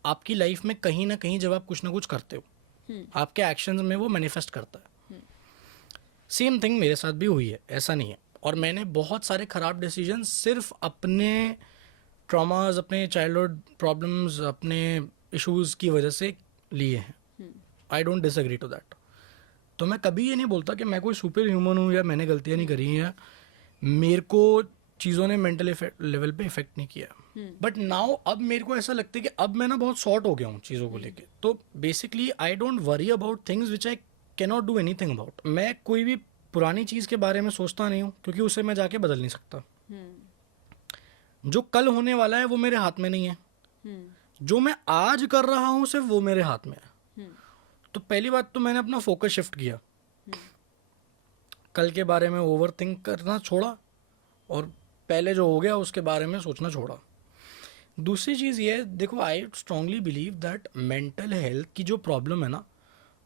आपकी लाइफ में कहीं ना कहीं। जब आप कुछ ना कुछ करते हो, आपके एक्शंस में वो मैनिफेस्ट करता है। सेम थिंग मेरे साथ भी हुई है, ऐसा नहीं है। और मैंने बहुत सारे ख़राब डिसीजन सिर्फ अपने ट्रॉमास, अपने चाइल्डहुड प्रॉब्लम्स, अपने इश्यूज़ की वजह से लिए हैं। I don't disagree to that. तो मैं कभी ये नहीं बोलता कि मैं कोई सुपर ह्यूमन हूँ या मैंने गलतियाँ नहीं करी हैं, मेरे को चीज़ों ने मेंटल लेवल पे इफेक्ट नहीं किया। बट नाउ अब मेरे को ऐसा लगता है कि अब मैं ना बहुत शॉर्ट हो गया हूँ चीज़ों को लेके। तो basically I don't worry about things which I can not do anything about. मैं कोई भी पुरानी चीज़ के बारे में सोचता नहीं हूँ, क्योंकि उसे मैं जाके बदल नहीं सकता। जो कल होने वाला है वो मेरे हाथ में नहीं है। जो मैं आज कर रहा हूँ सिर्फ वो मेरे हाथ में है। तो पहली बात तो मैंने अपना फोकस शिफ्ट किया, कल के बारे में ओवर थिंक करना छोड़ा और पहले जो हो गया उसके बारे में सोचना छोड़ा। दूसरी चीज़ ये है, देखो I strongly believe that mental health की जो प्रॉब्लम है ना,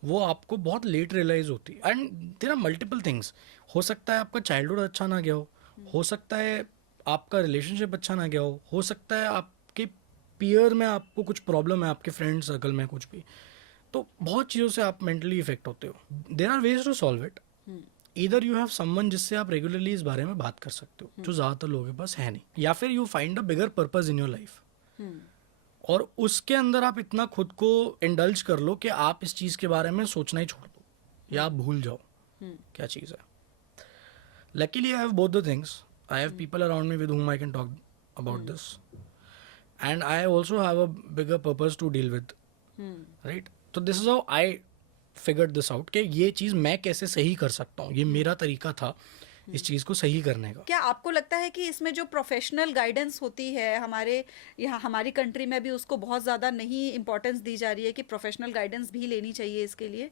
वो आपको बहुत लेट रियलाइज होती है। And there are multiple things. हो सकता है आपका चाइल्डहुड अच्छा ना गया हो सकता है आपका रिलेशनशिप अच्छा ना गया हो सकता है आपके पीयर में आपको कुछ प्रॉब्लम है, आपके फ्रेंड सर्कल में कुछ भी। तो बहुत चीज़ों से आप मेंटली इफेक्ट होते हो। There are ways to solve it. इधर यू हैव समवन जिससे आप रेगुलरली इस बारे में बात कर सकते हो, जो ज़्यादातर लोगों के पास है नहीं, या फिर you find a bigger purpose in your life, और उसके अंदर आप इतना खुद को इंडल्ज कर लो कि आप इस चीज़ के बारे में सोचना ही छोड़ दो या आप भूल जाओ क्या चीज़ है। Luckily I have both the things. I have people around me with whom I can talk about this, and I also have a bigger purpose to deal with, right? So this is how I figured this out कि ये चीज़ मैं कैसे सही कर सकता हूँ। ये मेरा तरीका था इस चीज़ को सही करने का। क्या आपको लगता है कि इसमें जो प्रोफेशनल गाइडेंस होती है हमारे यहाँ, हमारी कंट्री में भी उसको बहुत ज़्यादा नहीं इम्पोर्टेंस दी जा रही है कि प्रोफेशनल गाइडेंस भी लेनी चाहिए इसके लिए?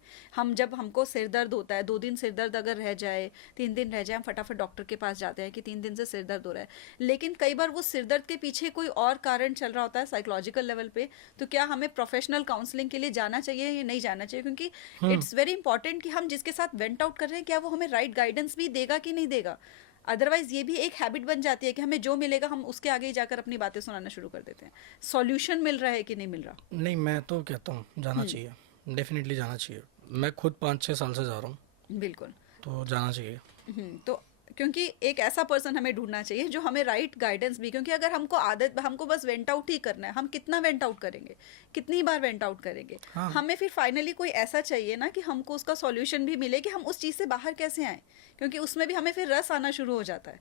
जब हमको सिर दर्द होता है, 2 दिन सिर दर्द अगर रह जाए, 3 दिन रह जाए, हम फटाफट डॉक्टर के पास जाते हैं कि 3 दिन से सिर दर्द हो रहा है। लेकिन कई बार वो सिर दर्द के पीछे कोई और कारण चल रहा होता है साइकोलॉजिकल लेवल पे, तो क्या हमें प्रोफेशनल काउंसलिंग के लिए जाना चाहिए या नहीं जाना चाहिए? क्योंकि इट्स वेरी इंपॉर्टेंट कि हम जिसके साथ वेंट आउट कर रहे हैं क्या वो हमें राइट गाइडेंस भी देगा कि नहीं देगा। अदरवाइज ये भी एक हैबिट बन जाती है कि हमें जो मिलेगा हम उसके आगे ही जाकर अपनी बातें सुनाना शुरू कर देते हैं। सॉल्यूशन मिल रहा है कि नहीं मिल रहा? नहीं, मैं तो कहता हूँ जाना चाहिए, डेफिनेटली जाना चाहिए। मैं खुद 5-6 साल से जा रहा हूँ। बिल्कुल, तो जाना चाहिए। तो क्योंकि एक ऐसा पर्सन हमें ढूंढना चाहिए जो हमें राइट गाइडेंस भी, क्योंकि अगर हमको आदत, हमको बस वेंट आउट ही करना है, हम कितना वेंट आउट करेंगे, कितनी बार वेंट आउट करेंगे? हाँ। हमें फिर फाइनली कोई ऐसा चाहिए ना कि हमको उसका सॉल्यूशन भी मिले कि हम उस चीज़ से बाहर कैसे आए, क्योंकि उसमें भी हमें फिर रस आना शुरू हो जाता है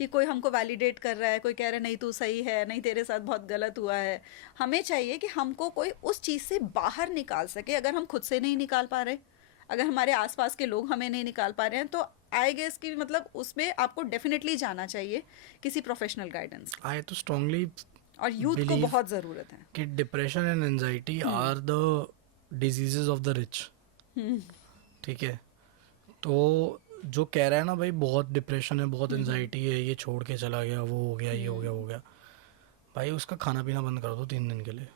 कि कोई हमको वैलिडेट कर रहा है, कोई कह रहा है नहीं तू सही है, नहीं तेरे साथ बहुत गलत हुआ है। हमें चाहिए कि हमको कोई उस चीज़ से बाहर निकाल सके। अगर हम खुद से नहीं निकाल पा रहे, अगर हमारे आसपास के लोग हमें नहीं निकाल पा रहे हैं, तो आई गेस कि मतलब उसमें आपको डेफिनेटली जाना चाहिए किसी प्रोफेशनल गाइडेंस। आई तो स्ट्रांगली और यूथ को बहुत ज़रूरत है कि depression and anxiety are the diseases of the rich. ठीक है, तो जो कह रहा है ना भाई बहुत डिप्रेशन है, बहुत एनजाइटी है, ये छोड़ के चला गया, वो हो गया, ये हो गया, वो हो गया, भाई उसका खाना पीना बंद कर दो 3 दिन के लिए।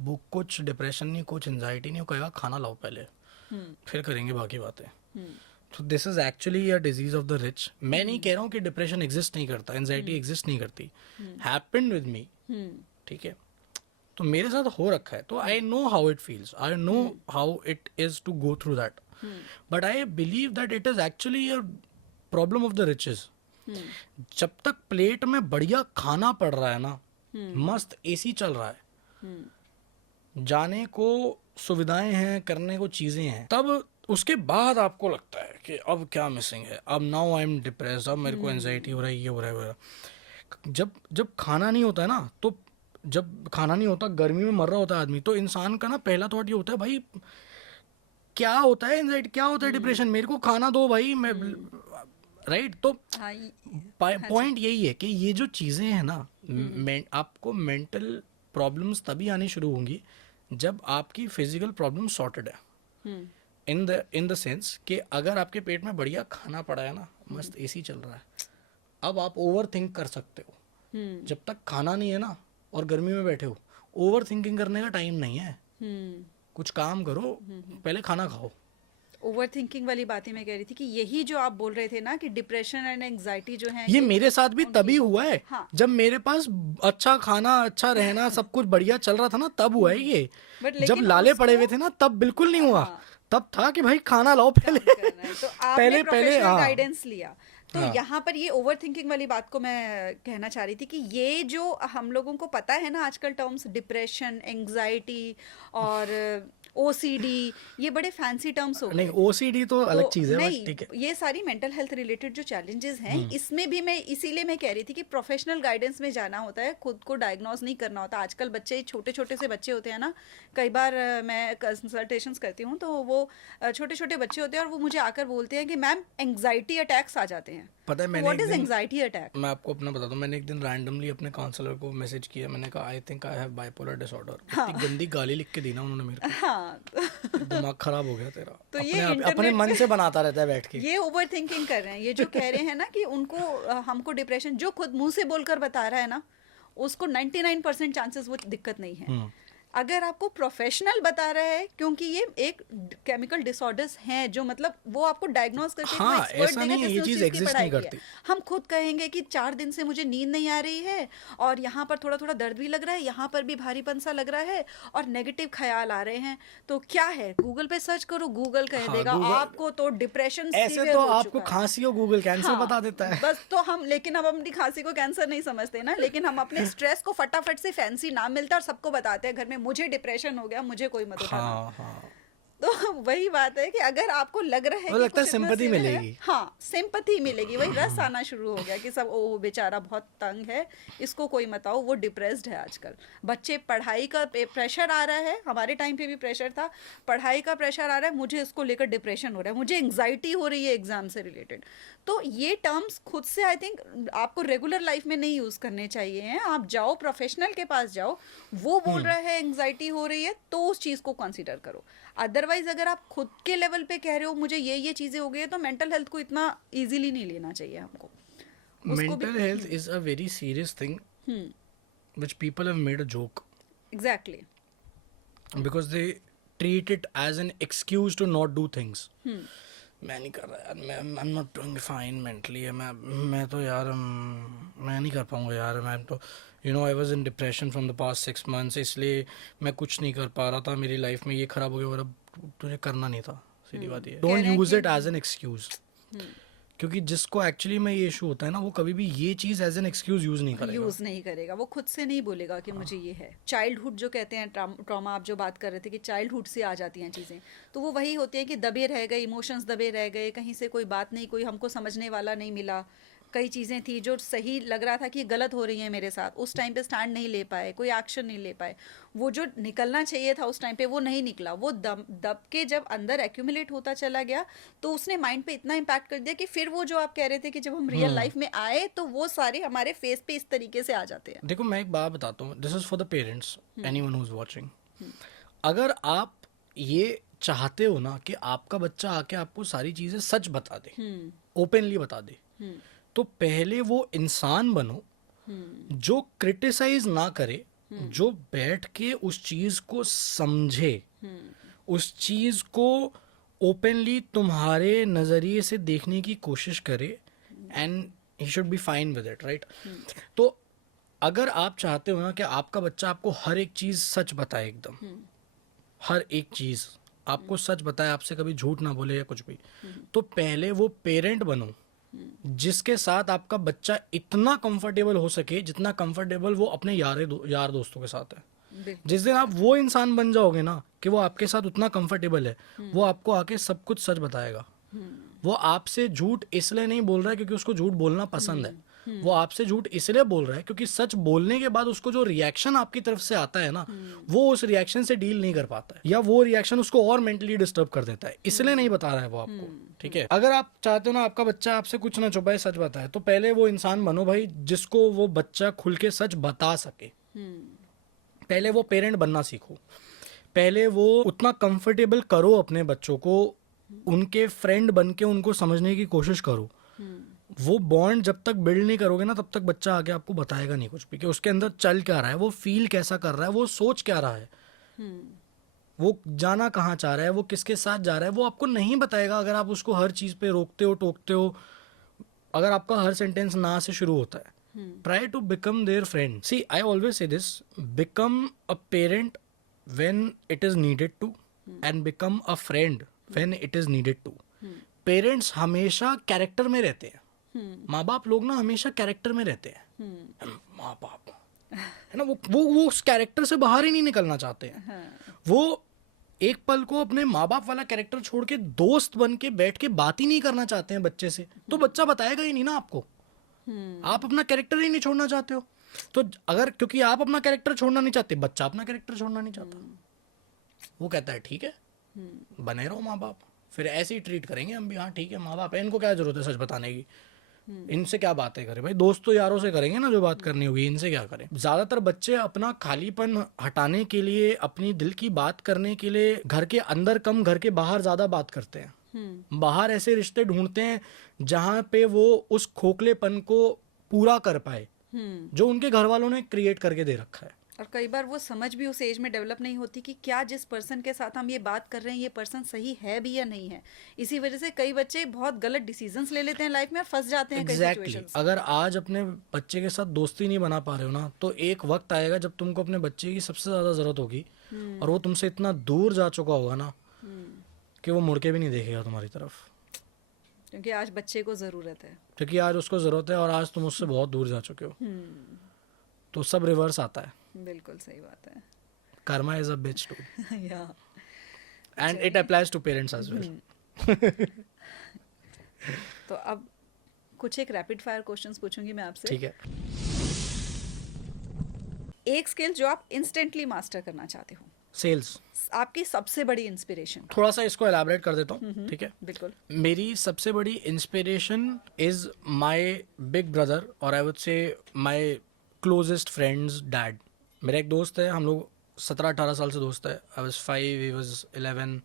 वो कुछ डिप्रेशन नहीं, कुछ एनजाइटी नहीं, वो कहेगा खाना लाओ पहले, फिर करेंगे बाकी बातें। तो this is actually a disease of the rich. मैं नहीं कह रहा हूँ कि डिप्रेशन एग्जिस्ट नहीं करता, एनजाइटी एग्जिस्ट नहीं करती, हैपेंड विद मी, ठीक है, तो मेरे साथ हो रखा है, तो I know how it feels, I know how it is to go through that, but I believe that it is actually a problem of the riches. जब तक प्लेट में बढ़िया खाना पड़ रहा है ना, मस्त एसी चल रहा है, जाने को सुविधाएं हैं, करने को चीजें हैं, तब उसके बाद आपको लगता है कि अब क्या मिसिंग है, अब नाउ आई एम डिप्रेस्ड, अब मेरे को एंजाइटी हो रहा है, ये हो रहा है, वो हो रहा है। जब जब खाना नहीं होता है ना, तो जब खाना नहीं होता, गर्मी में मर रहा होता है आदमी, तो इंसान का ना पहला थॉट ये होता है, भाई क्या होता है एंजाइटी, क्या होता है डिप्रेशन, मेरे को खाना दो भाई, मैं राइट। तो हाँ, पॉइंट यही है कि ये जो चीज़ें हैं ना, आपको मेंटल प्रॉब्लम्स तभी आनी शुरू होंगी जब आपकी फिजिकल प्रॉब्लम सॉर्टेड है, इन द सेंस कि अगर आपके पेट में बढ़िया खाना पड़ा है ना, मस्त एसी चल रहा है, अब आप ओवर थिंक कर सकते हो। जब तक खाना नहीं है ना और गर्मी में बैठे हो, ओवर थिंकिंग करने का टाइम नहीं है, कुछ काम करो, पहले खाना खाओ। ओवर थिंकिंग वाली बातें मैं कह रही थी कि यही जो आप बोल रहे थे ना कि डिप्रेशन एंड एंजाइटी जो है, ये मेरे साथ भी तभी हुआ है, हाँ। जब मेरे पास अच्छा खाना, अच्छा रहना, सब कुछ बढ़िया चल रहा था ना, तब हुआ है ये। But जब लेकिन लाले पड़े हुए उसको- थे ना, तब बिल्कुल नहीं हुआ, हाँ। तब था कि भाई खाना लाओ काम पहले। करना है। तो आपने पहले प्रोफेशनल हाँ। गाइडेंस लिया, तो हाँ। यहाँ पर ये ओवर थिंकिंग वाली बात को मैं कहना चाह रही थी कि ये जो हम लोगों को पता है ना आजकल टर्म्स, डिप्रेशन, एंजाइटी और ओसीडी, ये बड़े फैंसी टर्म्स हो नहीं, गए। ओसीडी तो अलग तो चीज है, बट नहीं, ठीक है। ये सारी मेंटल हेल्थ रिलेटेड जो चैलेंजेस हैं, इसमें भी मैं इसीलिए मैं कह रही थी कि प्रोफेशनल गाइडेंस में जाना होता है, खुद को डायग्नोज नहीं करना होता। आजकल बच्चे छोटे छोटे से बच्चे होते हैं ना, कई बार मैं कंसल्टेशंस करती हूँ, तो वो छोटे छोटे बच्चे होते हैं और वो मुझे आकर बोलते हैं कि मैम एंग्जाइटी अटैक्स आ जाते हैं। पता है, मैंने व्हाट एक इज दिन, एंग्जाइटी अटैक? मैं आपको अपना बताता हूँ, मैंने एक दिन रैंडमली अपने काउंसलर को मैसेज किया, मैंने कहा I think I have bipolar disorder. इतनी गंदी गाली लिख के दी ना उन्होंने मेरे को, हाँ, दिमाग खराब हो गया तेरा। तो ये अपने आप, अपने इंटरनेट मन पे से बनाता रहता है बैठ के। ये ओवर थिंकिंग कर रहे हैं, ये जो कह रहे हैं ना कि उनको हमको डिप्रेशन, जो खुद मुंह से बोलकर बता रहा है ना, उसको 99% चांसेस वो दिक्कत नहीं है। अगर आपको प्रोफेशनल बता रहा है, क्योंकि ये एक केमिकल डिसऑर्डर्स हैं, जो मतलब वो आपको डायग्नोज करके हाँ, एक्सपर्ट ऐसा देगा नहीं है, जिसने ये उस चीज़ चीज़ की एग्जिस्ट पढ़ाई नहीं की है। करती। हम खुद कहेंगे कि 4 दिन से मुझे नींद नहीं आ रही है और यहाँ पर थोड़ा थोड़ा दर्द भी लग रहा है, यहाँ पर भी भारीपन सा लग रहा है और नेगेटिव ख्याल आ रहे हैं, तो क्या है, गूगल पे सर्च करो, गूगल कह हाँ, देगा Google- आपको तो डिप्रेशन ऐसे सीवियर तो हो आपको चुका है। खांसी हो, गूगल कैंसर हाँ, बता देता है। बस तो हम, लेकिन हम अपनी खांसी को कैंसर नहीं समझते ना, लेकिन हम अपने स्ट्रेस को फटाफट से फैंसी नाम मिलता है और सबको बताते हैं घर में, मुझे डिप्रेशन हो गया, मुझे कोई मत उठाना। हाँ हाँ, तो वही बात है कि अगर आपको लग रहा है वो कि लगता है कुछ इतना sympathy severe है, मिलेगी। हाँ सिंपैथी मिलेगी, वही रस आना शुरू हो गया कि सब ओ बेचारा बहुत तंग है, इसको कोई मत आओ, वो डिप्रेस्ड है। आजकल बच्चे, पढ़ाई का प्रेशर आ रहा है, हमारे टाइम पे भी प्रेशर था, पढ़ाई का प्रेशर आ रहा है, मुझे इसको लेकर डिप्रेशन हो रहा है, मुझे एंग्जाइटी हो रही है एग्जाम से रिलेटेड। तो ये टर्म्स खुद से आई थिंक आपको रेगुलर लाइफ में नहीं यूज करने चाहिए हैं। आप जाओ प्रोफेशनल के पास जाओ, वो बोल रहा है एंग्जाइटी हो रही है, तो उस चीज को कंसीडर करो। अदरवाइज अगर आप खुद के लेवल पे कह रहे हो मुझे ये चीजें हो गई है, तो मेंटल हेल्थ को इतना इजीली नहीं लेना चाहिए हमको। Mental health is a very serious thing which people have made a joke exactly. because they treat it as an excuse to not do things. मैं नहीं कर रहा यार, मैं I'm not doing fine mentally, मैं तो यार मैं नहीं कर पाऊंगा यार, मैं तो I was in depression from the past 6 months, इसलिए मैं कुछ नहीं कर पा रहा था, मेरी लाइफ में ये खराब हो गया, और अब तुझे करना नहीं था। सीधी बात ये, don't use it as an excuse, क्योंकि जिसको एक्चुअली में ये इशू होता है ना, वो कभी भी ये चीज एज एन एक्सक्यूज यूज नहीं करेगा। यूज नहीं करेगा, वो खुद से नहीं बोलेगा कि मुझे ये है। चाइल्डहुड जो कहते हैं, ट्रॉमा, आप जो बात कर रहे थे कि चाइल्डहुड से आ जाती हैं चीज़ें, तो वो वही होती है कि दबे रह गए, इमोशंस दबे रह गए, कहीं से कोई बात नहीं, कोई हमको समझने वाला नहीं मिला, कई चीज़ें थी जो सही लग रहा था कि गलत हो रही हैं मेरे साथ, उस टाइम पे स्टैंड नहीं ले पाए, कोई एक्शन नहीं ले पाए, वो जो निकलना चाहिए था उस टाइम पे वो नहीं निकला, वो दब के जब अंदर एक्यूमुलेट होता चला गया, तो उसने माइंड पे इतना इम्पैक्ट कर दिया कि फिर वो जो आप कह रहे थे कि जब हम रियल लाइफ में आए तो वो सारे हमारे फेस पे इस तरीके से आ जाते हैं। देखो, मैं एक बात बताता हूँ, this is for the parents, anyone who is watching. अगर आप ये चाहते हो ना कि आपका बच्चा आके आपको सारी चीजें सच बता दे, ओपनली बता दे, तो पहले वो इंसान बनो जो क्रिटिसाइज ना करे, जो बैठ के उस चीज को समझे, उस चीज को ओपनली तुम्हारे नजरिए से देखने की कोशिश करे, and he should be fine with it, right? तो अगर आप चाहते हो ना कि आपका बच्चा आपको हर एक चीज सच बताए, एकदम हर एक चीज आपको सच बताए, आपसे कभी झूठ ना बोले या कुछ भी, तो पहले वो पेरेंट बनो जिसके साथ आपका बच्चा इतना कंफर्टेबल हो सके जितना कंफर्टेबल वो अपने यार दोस्तों के साथ है। बिल्कुल। जिस दिन आप वो इंसान बन जाओगे ना कि वो आपके साथ उतना कंफर्टेबल है, वो आपको आके सब कुछ सच बताएगा। वो आपसे झूठ इसलिए नहीं बोल रहा है क्योंकि उसको झूठ बोलना पसंद है, वो आपसे झूठ इसलिए बोल रहा है क्योंकि सच बोलने के बाद उसको जो रिएक्शन आपकी तरफ से आता है ना, वो उस रिएक्शन से डील नहीं कर पाता है, या वो रिएक्शन उसको और मेंटली डिस्टर्ब कर देता है, इसलिए नहीं बता रहा है वो आपको। ठीक है, अगर आप चाहते हो ना आपका बच्चा आपसे कुछ ना छुपाए, सच बताए, तो पहले वो इंसान बनो भाई जिसको वो बच्चा खुल के सच बता सके। पहले वो पेरेंट बनना सीखो, पहले वो उतना कंफर्टेबल करो अपने बच्चों को, उनके फ्रेंड बन के उनको समझने की कोशिश करो। वो बॉन्ड जब तक बिल्ड नहीं करोगे ना, तब तक बच्चा आगे आपको बताएगा नहीं कुछ भी कि उसके अंदर चल क्या रहा है, वो फील कैसा कर रहा है, वो सोच क्या रहा है, वो जाना कहाँ चाह रहा है, वो किसके साथ जा रहा है, वो आपको नहीं बताएगा अगर आप उसको हर चीज पे रोकते हो, टोकते हो। अगर आपका हर सेंटेंस ना से शुरू होता है, try to become their friend. See, I always say this: become a parent when it is needed to, and become a friend when it is needed to. Parents हमेशा कैरेक्टर में रहते हैं, माँ बाप लोग ना हमेशा कैरेक्टर में रहते हैं। माँ बाप है ना, वो उस कैरेक्टर से बाहर ही नहीं निकलना चाहते हैं। वो एक पल को अपने माँ बाप वाला कैरेक्टर छोड़ के दोस्त बन के बैठ के बात ही नहीं करना चाहते हैं बच्चे से, तो बच्चा बताएगा ही नहीं ना आपको। आप अपना कैरेक्टर ही नहीं छोड़ना चाहते हो, तो अगर क्योंकि आप अपना कैरेक्टर छोड़ना नहीं चाहते, बच्चा अपना कैरेक्टर छोड़ना नहीं चाहता, वो कहता है ठीक है बने रहो माँ बाप, फिर ऐसे ही ट्रीट करेंगे हम भी, हाँ ठीक है माँ बाप है, इनको क्या जरूरत है सच बताने की, इनसे क्या बातें करें भाई, दोस्त तो यारों से करेंगे ना जो बात करनी होगी, इनसे क्या करें। ज्यादातर बच्चे अपना खालीपन हटाने के लिए, अपनी दिल की बात करने के लिए घर के अंदर कम घर के बाहर ज्यादा बात करते हैं। बाहर ऐसे रिश्ते ढूंढते हैं जहां पे वो उस खोखलेपन को पूरा कर पाए जो उनके घर वालों ने क्रिएट करके दे रखा है। और कई बार वो समझ भी उस एज में डेवलप नहीं होती कि क्या जिस पर्सन के साथ हम ये बात कर रहे हैं ये पर्सन सही है भी या नहीं है। इसी वजह से कई बच्चे बहुत गलत डिसीजंस ले लेते हैं लाइफ में और फंस जाते हैं कई सिचुएशंस। अगर आज अपने बच्चे के साथ दोस्ती नहीं बना पा रहे हो ना, तो एक वक्त आएगा जब तुमको अपने बच्चे की सबसे ज्यादा जरूरत होगी और वो तुमसे इतना दूर जा चुका होगा ना कि वो मुड़ के भी नहीं देखेगा तुम्हारी तरफ, क्योंकि आज बच्चे को जरूरत है, क्योंकि आज उसको जरूरत है और आज तुम उससे बहुत दूर जा चुके हो। तो सब रिवर्स आता है। बिल्कुल सही बात है। Karma is a bitch too, yeah and it applies to parents as well. तो अब कुछ एक रैपिड फायर क्वेश्चंस पूछूंगी मैं आपसे। ठीक है। एक स्किल जो आप इंस्टेंटली मास्टर करना चाहते हो। सेल्स। आपकी सबसे बड़ी इंस्पिरेशन। थोड़ा सा इसको एलैबोरेट कर देता हूँ, ठीक है। बिल्कुल। मेरी सबसे बड़ी inspiration is my big brother, और I would say my closest friend's dad. मेरा एक दोस्त है, हम लोग 17-18 साल से दोस्त है। आई वाज 5, ही वाज 11,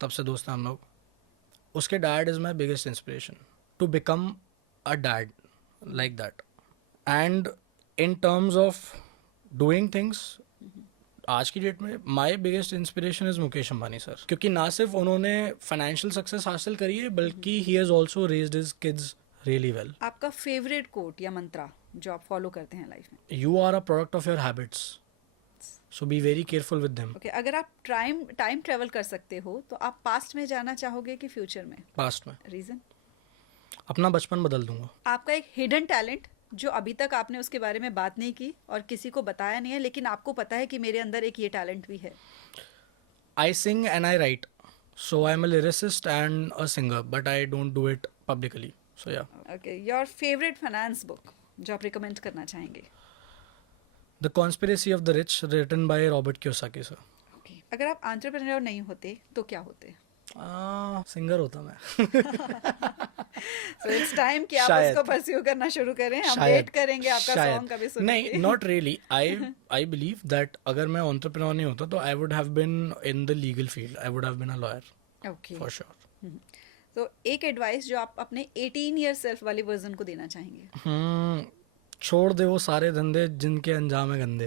तब से दोस्त हैं हम लोग। उसके dad is my biggest inspiration to become a dad like that. And in terms of doing things, आज की डेट में my biggest inspiration is Mukesh Ambani sir, क्योंकि ना सिर्फ उन्होंने फाइनेंशियल सक्सेस हासिल करी है बल्कि he has also raised his kids really well. आपका फेवरेट कोट या मंत्रा जो आप फॉलो करते हैं लाइफ में? You are a product of your habits, so be very careful with them. Okay, अगर आप टाइम ट्रेवल कर सकते हो तो आप पास्ट में जाना चाहोगे कि फ्यूचर में? पास्ट में। रीजन? अपना बचपन बदल दूंगा। आपका एक हिडन टैलेंट जो अभी तक आपने उसके बारे में बात नहीं की और किसी को बताया नहीं है, लेकिन आपको पता है कि मेरे अंदर एक ये टैलेंट भी है। I sing and I write, so I am a lyricist and a singer, but I don't do it publicly, so yeah. Okay, your favourite finance book जो आप रिकमेंड करना चाहेंगे? The conspiracy of the rich, written by Robert Kiyosaki sir. Okay, अगर आप entrepreneur नहीं होते तो क्या होते? सिंगर होता मैं। सो इट्स टाइम कि आप शायद। उसको परस्यू करना शुरू करें, हम शायद वेट करेंगे आपका शायद सॉन्ग कभी सुनने नहीं, की। Not really. I believe that अगर मैं एंटरप्रेन्योर नहीं होता तो I would have been in the legal field, I would have been a lawyer okay, for sure. तो एक एडवाइस जो आप अपने 18 ईयर सेल्फ वाली वर्जन को देना चाहेंगे। छोड़ दे वो सारे धंधे जिनके अंजाम है गंदे।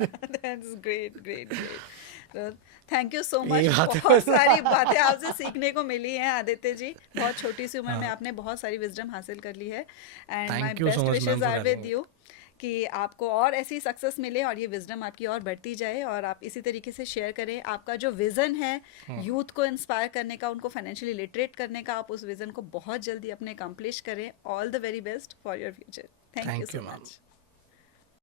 That's great great great. Thank you सो यही मच, बात है बहुत बस। सारी बातें आपसे सीखने को मिली हैं आदित्य जी। बहुत छोटी सी उम्र में हाँ, आपने बहुत सारी विजडम हासिल कर ली है, and my thank you so best much ma'am wishes for are having with me. You कि आपको और ऐसी सक्सेस मिले और ये विजडम आपकी और बढ़ती जाए, और आप इसी तरीके से शेयर करें आपका जो विज़न है यूथ को इंस्पायर करने का, उनको फाइनेंशियली लिटरेट करने का, आप उस विज़न को बहुत जल्दी अपने अकम्प्लिश करें। All the very best for your future. Thank you thank so you ma'am. Much.